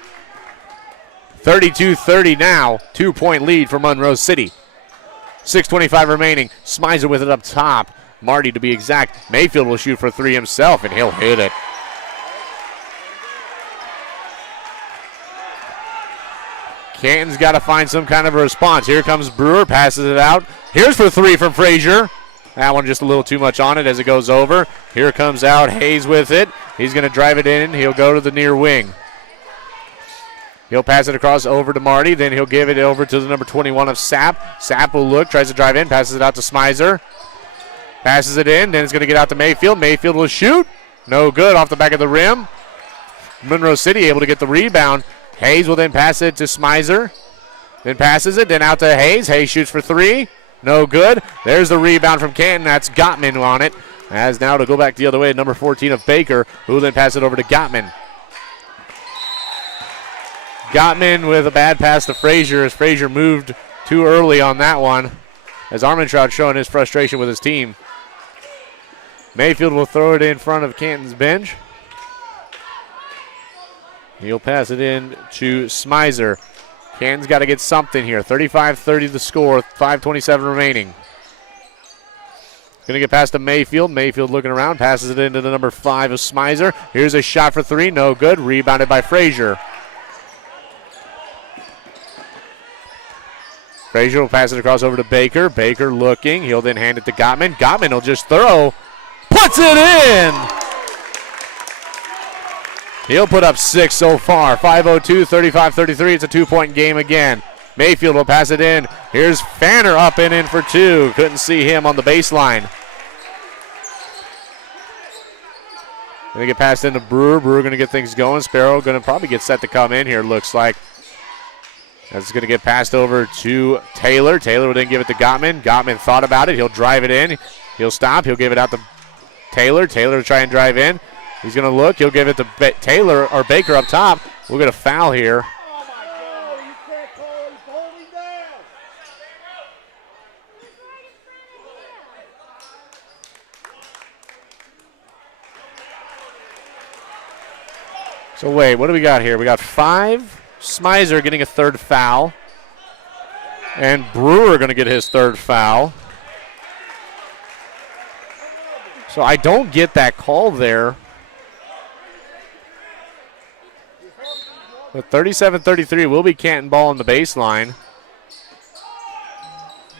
32-30 now. 2-point lead for Monroe City. 6:25 remaining. Smizer with it up top. Marty to be exact. Mayfield will shoot for 3 himself, and he'll hit it. Canton's got to find some kind of a response. Here comes Brewer, passes it out. Here's for 3 from Frazier. That one just a little too much on it as it goes over. Here comes out Hayes with it. He's going to drive it in. He'll go to the near wing. He'll pass it across over to Marty. Then he'll give it over to the number 21 of Sapp. Sapp will look, tries to drive in, passes it out to Smizer. Passes it in. Then it's going to get out to Mayfield. Mayfield will shoot. No good off the back of the rim. Monroe City able to get the rebound. Hayes will then pass it to Smizer. Then passes it, then out to Hayes. Hayes shoots for 3. No good. There's the rebound from Canton. That's Gottman on it. As now to go back the other way, number 14 of Baker, who will then pass it over to Gottman. Gottman with a bad pass to Frazier as Frazier moved too early on that one. As Armentrout showing his frustration with his team. Mayfield will throw it in front of Canton's bench. He'll pass it in to Smizer. Canton's got to get something here. 35-30 the score, 5:27 remaining. Going to get past to Mayfield. Mayfield looking around, passes it into the number 5 of Smizer. Here's a shot for 3, no good. Rebounded by Frazier. Frazier will pass it across over to Baker. Baker looking. He'll then hand it to Gottman. Gottman will just throw. Puts it in! He'll put up 6 so far. 5:02, 35-33. It's a 2-point game again. Mayfield will pass it in. Here's Fanner up and in for 2. Couldn't see him on the baseline. Going to get passed into Brewer. Brewer going to get things going. Sparrow going to probably get set to come in here, looks like. That's going to get passed over to Taylor. Taylor will then give it to Gottman. Gottman thought about it. He'll drive it in. He'll stop. He'll give it out to Taylor. Taylor will try and drive in. He's going to look. He'll give it to Taylor or Baker up top. We'll get a foul here. Oh, my God. You can't call it. He's holding down. So, wait, what do we got here? We got 5. Smizer getting a 3rd foul. And Brewer going to get his 3rd foul. So, I don't get that call there. But 37-33 will be Canton ball on the baseline.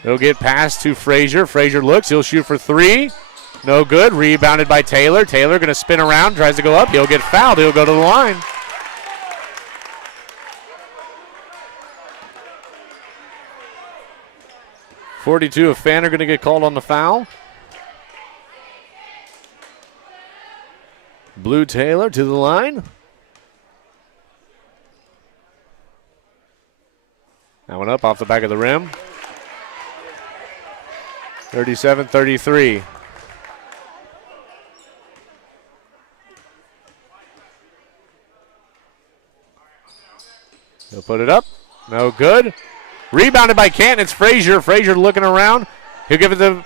It'll get passed to Frazier. Frazier looks. He'll shoot for 3. No good. Rebounded by Taylor. Taylor going to spin around, tries to go up. He'll get fouled. He'll go to the line. .42 of Fanner going to get called on the foul. Blue Taylor to the line. That one up off the back of the rim. 37-33. He'll put it up. No good. Rebounded by Canton. It's Frazier. Frazier looking around. He'll give it to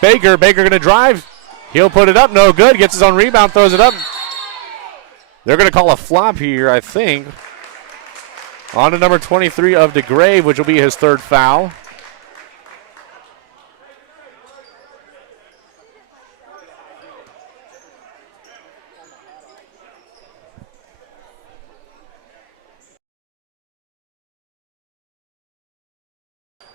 Baker. Baker going to drive. He'll put it up. No good. Gets his own rebound. Throws it up. They're going to call a flop here, I think. On to number 23 of DeGrave, which will be his third foul.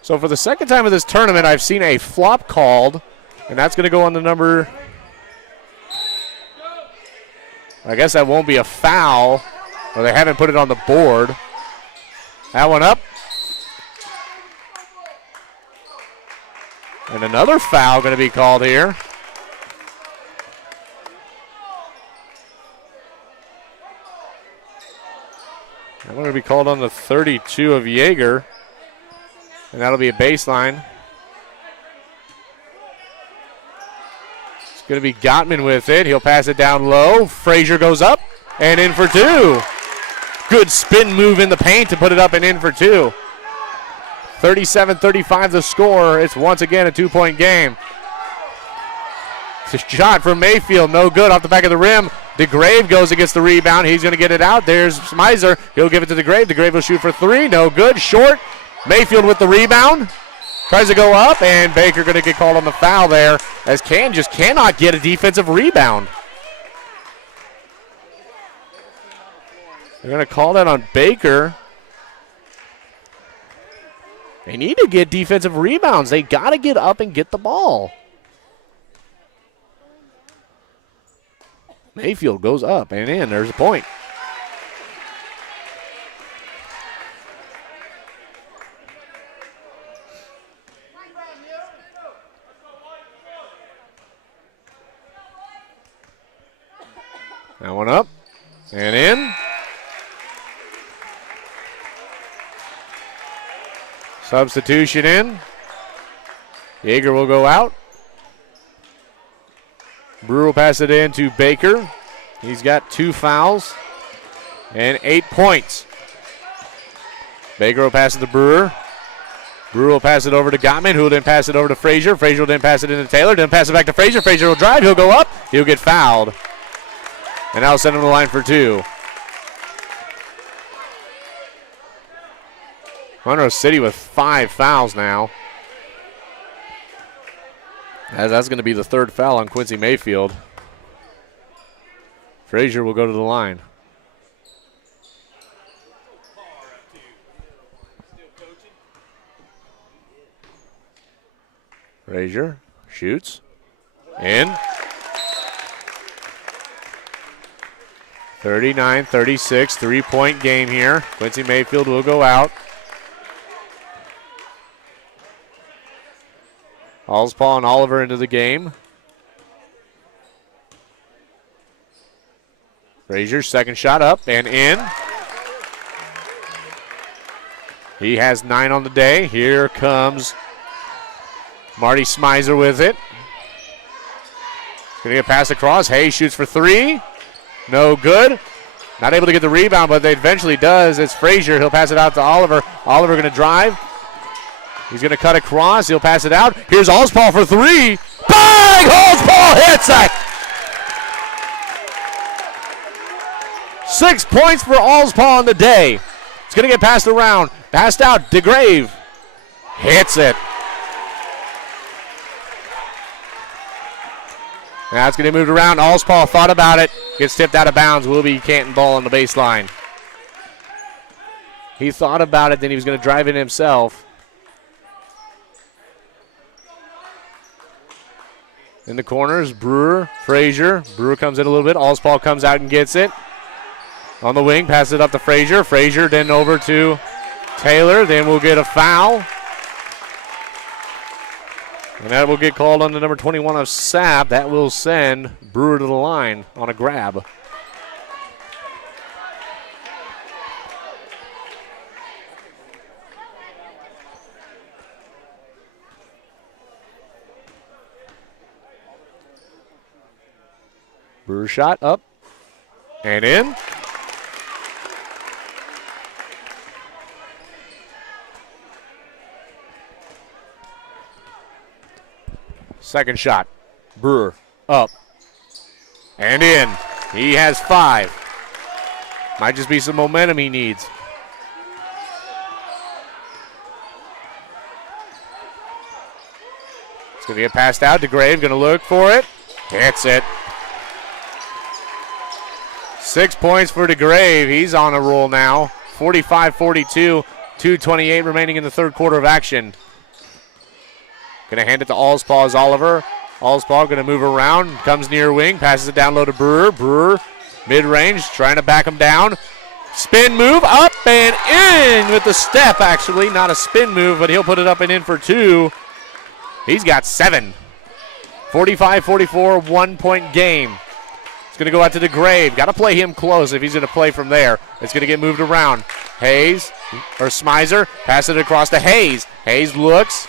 So for the second time of this tournament, I've seen a flop called, and that's going to go on the number. I guess that won't be a foul, or they haven't put it on the board. That one up. And another foul going to be called here. That one going to be called on the 32 of Yeager. And that'll be a baseline. It's going to be Gottman with it. He'll pass it down low. Frazier goes up and in for two. Good spin move in the paint to put it up and in for two. 37-35 the score. It's once again a two-point game. It's a shot from Mayfield. No good off the back of the rim. DeGrave goes and gets the rebound. He's going to get it out. There's Smizer. He'll give it to DeGrave. DeGrave will shoot for three. No good. Short. Mayfield with the rebound. Tries to go up, and Baker going to get called on the foul there as Canton just cannot get a defensive rebound. They're going to call that on Baker. They need to get defensive rebounds. They got to get up and get the ball. Mayfield goes up and in. There's a point. That one up and in. Substitution in. Yeager will go out. Brewer will pass it in to Baker. He's got 2 fouls and 8 points. Baker will pass it to Brewer. Brewer will pass it over to Gottman, who will then pass it over to Frazier. Frazier will then pass it into Taylor, then pass it back to Frazier. Frazier will drive. He'll go up. He'll get fouled. And that'll send him to the line for 2. Monroe City with 5 fouls now. As that's going to be the 3rd foul on Quincy Mayfield. Frazier will go to the line. Frazier shoots. In. 39-36, 3-point game here. Quincy Mayfield will go out. Allspaw and Oliver into the game. Frazier's second shot up and in. He has 9 on the day. Here comes Marty Smizer with it. Going to get passed across. Hayes shoots for 3. No good. Not able to get the rebound, but they eventually does. It's Frazier. He'll pass it out to Oliver. Oliver going to drive. He's going to cut across. He'll pass it out. Here's Allspaw for 3. Bang! Allspaw hits it! 6 points for Allspaw on the day. It's going to get passed around. Passed out. DeGrave hits it. Now it's going to be moved around. Allspaw thought about it. Gets tipped out of bounds. Will be Canton ball on the baseline. He thought about it, then he was going to drive it himself. In the corners, Brewer, Frazier. Brewer comes in a little bit. Allspaw comes out and gets it. On the wing, passes it up to Frazier. Frazier then over to Taylor. Then we'll get a foul. And that will get called on the number 21 of Sapp. That will send Brewer to the line on a grab. Brewer shot up and in. Second shot. Brewer up and in. He has 5. Might just be some momentum he needs. It's going to get passed out. DeGrave going to look for it. Hits it. 6 points for DeGrave. He's on a roll now. 45-42, 2:28 remaining in the third quarter of action. Going to hand it to Allspaw as Oliver. Allspaw going to move around, comes near wing, passes it down low to Brewer. Brewer, mid-range, trying to back him down. Spin move, up and in with the step, actually. Not a spin move, but he'll put it up and in for 2. He's got 7. 45-44, 1-point game. Going to go out to DeGrave. Got to play him close if he's going to play from there. It's going to get moved around. Hayes or Smizer, pass it across to Hayes. Hayes looks,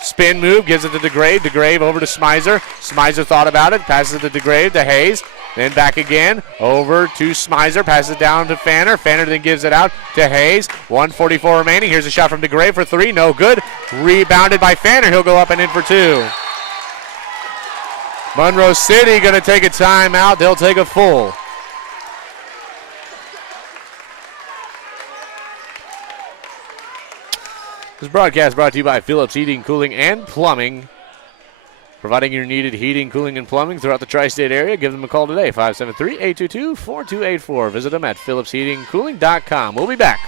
spin move, gives it to DeGrave. DeGrave over to Smizer. Smizer thought about it, passes it to DeGrave, to Hayes. Then back again, over to Smizer, passes it down to Fanner. Fanner then gives it out to Hayes. 1:44 remaining. Here's a shot from DeGrave for 3. No good. Rebounded by Fanner. He'll go up and in for 2. Monroe City going to take a timeout. They'll take a full. This broadcast brought to you by Phillips Heating, Cooling, and Plumbing. Providing your needed heating, cooling, and plumbing throughout the tri-state area. Give them a call today, 573-822-4284. Visit them at phillipsheatingcooling.com. We'll be back.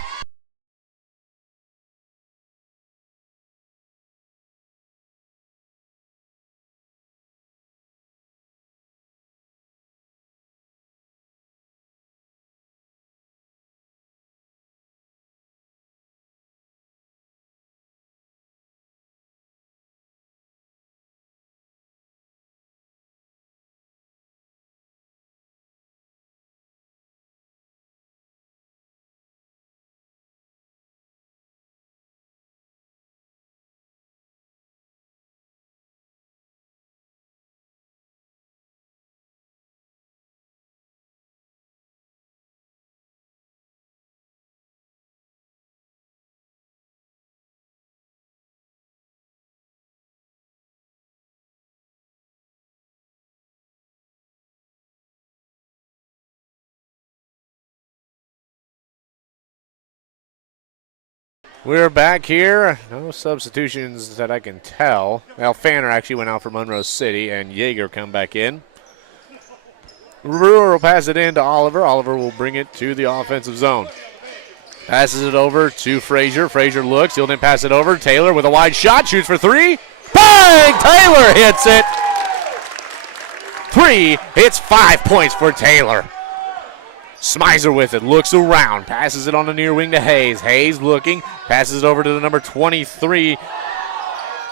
We're back here. No substitutions that I can tell. Well, Fanner actually went out for Monroe City, and Yeager come back in. Brewer will pass it in to Oliver. Oliver will bring it to the offensive zone. Passes it over to Frazier. Frazier looks. He'll then pass it over. Taylor with a wide shot. Shoots for 3. Bang! Taylor hits it. 3. It's 5 points for Taylor. Smizer with it, looks around, passes it on the near wing to Hayes. Hayes looking, passes it over to the number 23.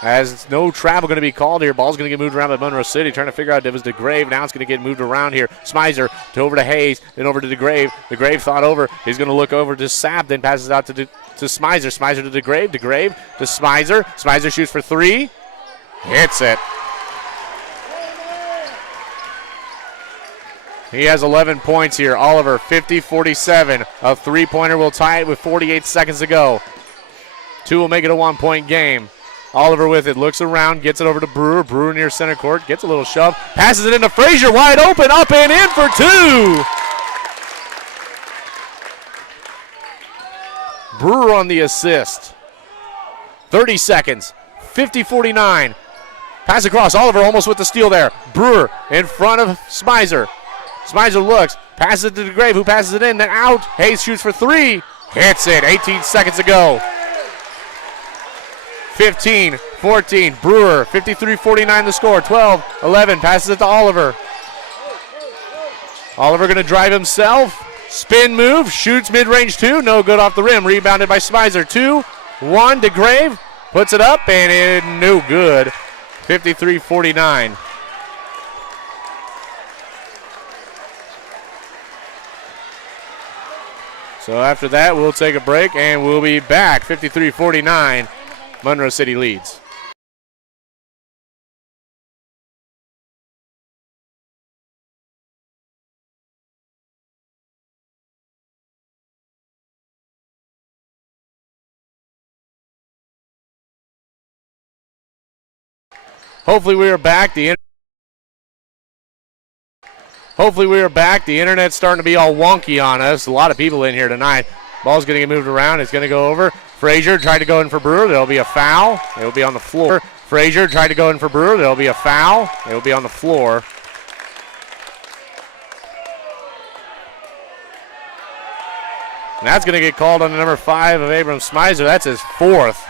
As no travel going to be called here. Ball's going to get moved around by Monroe City, trying to figure out if it was DeGrave. Now it's going to get moved around here. Smizer over to Hayes, then over to DeGrave. DeGrave thought over. He's going to look over to Sapp, then passes it out to Smizer. Smizer to DeGrave. DeGrave to Smizer. Smizer shoots for 3. Hits it. He has 11 points here. Oliver, 50-47. A three-pointer will tie it with 48 seconds to go. 2 will make it a 1-point game. Oliver with it, looks around, gets it over to Brewer. Brewer near center court, gets a little shove, passes it into Frazier, wide open, up and in for 2. Brewer on the assist. 30 seconds, 50-49. Pass across, Oliver almost with the steal there. Brewer in front of Smizer. Smizer looks, passes it to DeGrave, who passes it in, then out. Hayes shoots for 3, hits it, 18 seconds to go. 15-14. Brewer, 53-49 the score. 12-11. Passes it to Oliver. Oliver going to drive himself. Spin move. Shoots mid-range two. No good off the rim. Rebounded by Smizer. 2-1 to Grave. Puts it up and it no good. 53-49. So after that, we'll take a break and we'll be back. 53-49. Monroe City leads. Hopefully we are back. The internet's starting to be all wonky on us. A lot of people in here tonight. Ball's going to get moved around. It's going to go over. Frazier tried to go in for Brewer. There'll be a foul. It will be on the floor. Frazier tried to go in for Brewer. There'll be a foul. It will be on the floor. And that's going to get called on the number 5 of Abram Smizer. That's his 4th.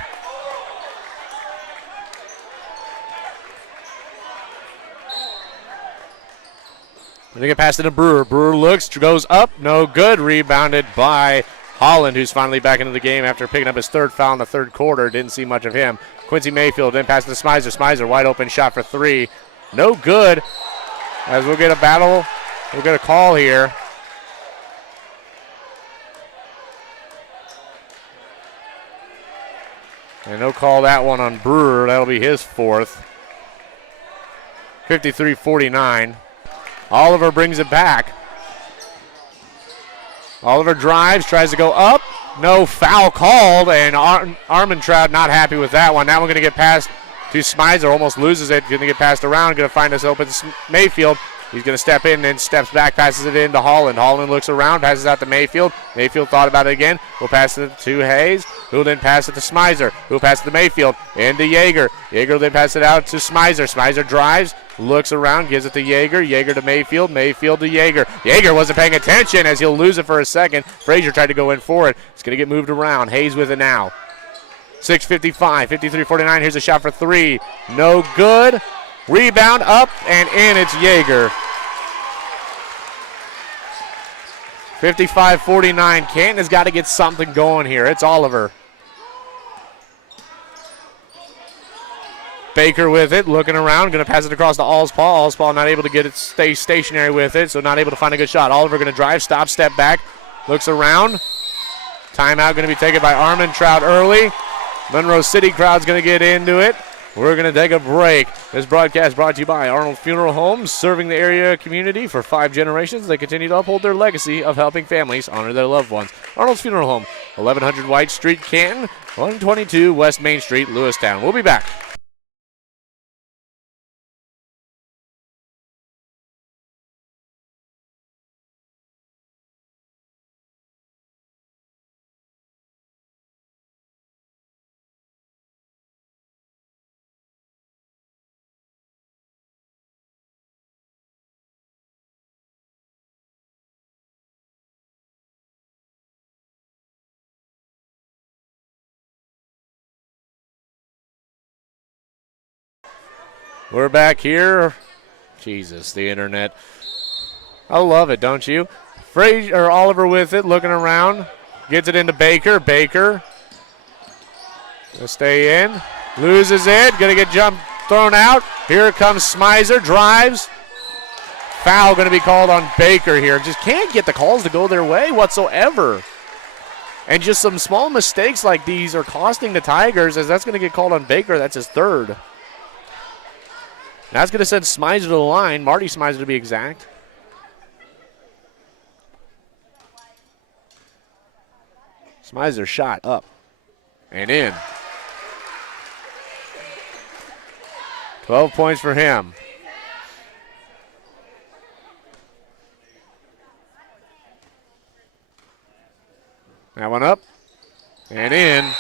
We're going to get past it to Brewer. Brewer looks, goes up, no good. Rebounded by Holland, who's finally back into the game after picking up his 3rd foul in the 3rd quarter. Didn't see much of him. Quincy Mayfield then pass it to Smizer. Smizer wide open shot for 3. No good. As we'll get a battle, we'll get a call here. And no call that one on Brewer. That'll be his 4th. 53-49. Oliver brings it back. Oliver drives, tries to go up. No foul called, and Armentrout not happy with that one. Now we're going to get past to Smizer. Almost loses it. Going to get passed around. Going to find us open Mayfield. He's going to step in and steps back, passes it in to Holland. Holland looks around, passes out to Mayfield. Mayfield thought about it again. We'll pass it to Hayes, who will then pass it to Smizer, who will pass it to Mayfield, into Yeager. Yeager will then pass it out to Smizer. Smizer drives, looks around, gives it to Yeager. Yeager to Mayfield, Mayfield to Yeager. Yeager wasn't paying attention as he'll lose it for a second. Frazier tried to go in for it. It's going to get moved around. Hayes with it now. 6:55, 53-49. Here's a shot for 3. No good. Rebound up and in. It's Yeager. 55-49. Canton has got to get something going here. It's Oliver. Baker with it, looking around, going to pass it across to Allspaw. Allspaw not able to get it, stay stationary with it, so not able to find a good shot. Oliver going to drive, stop, step back, looks around. Timeout going to be taken by Armentrout early. Monroe City crowd's going to get into it. We're going to take a break. This broadcast brought to you by Arnold Funeral Homes, serving the area community for 5 generations. They continue to uphold their legacy of helping families honor their loved ones. Arnold's Funeral Home, 1100 White Street, Canton, 122 West Main Street, Lewistown. We'll be back. We're back here. Jesus, the internet. I love it, don't you? Frazier or Oliver with it, looking around. Gets it into Baker. Baker. Gonna stay in. Loses it. Gonna get thrown out. Here comes Smizer. Drives. Foul gonna be called on Baker here. Just can't get the calls to go their way whatsoever. And just some small mistakes like these are costing the Tigers, as that's gonna get called on Baker. That's his 3rd. That's going to send Smizer to the line, Marty Smizer to be exact. Smizer shot up and in. 12 points for him. That one up and in.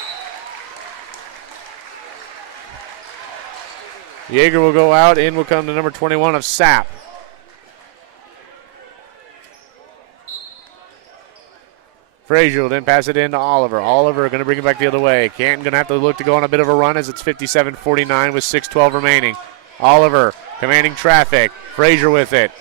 Yeager will go out. In will come to number 21 of Sapp. Frazier will then pass it in to Oliver. Oliver going to bring it back the other way. Canton going to have to look to go on a bit of a run as it's 57-49 with 6:12 remaining. Oliver commanding traffic. Frazier with it.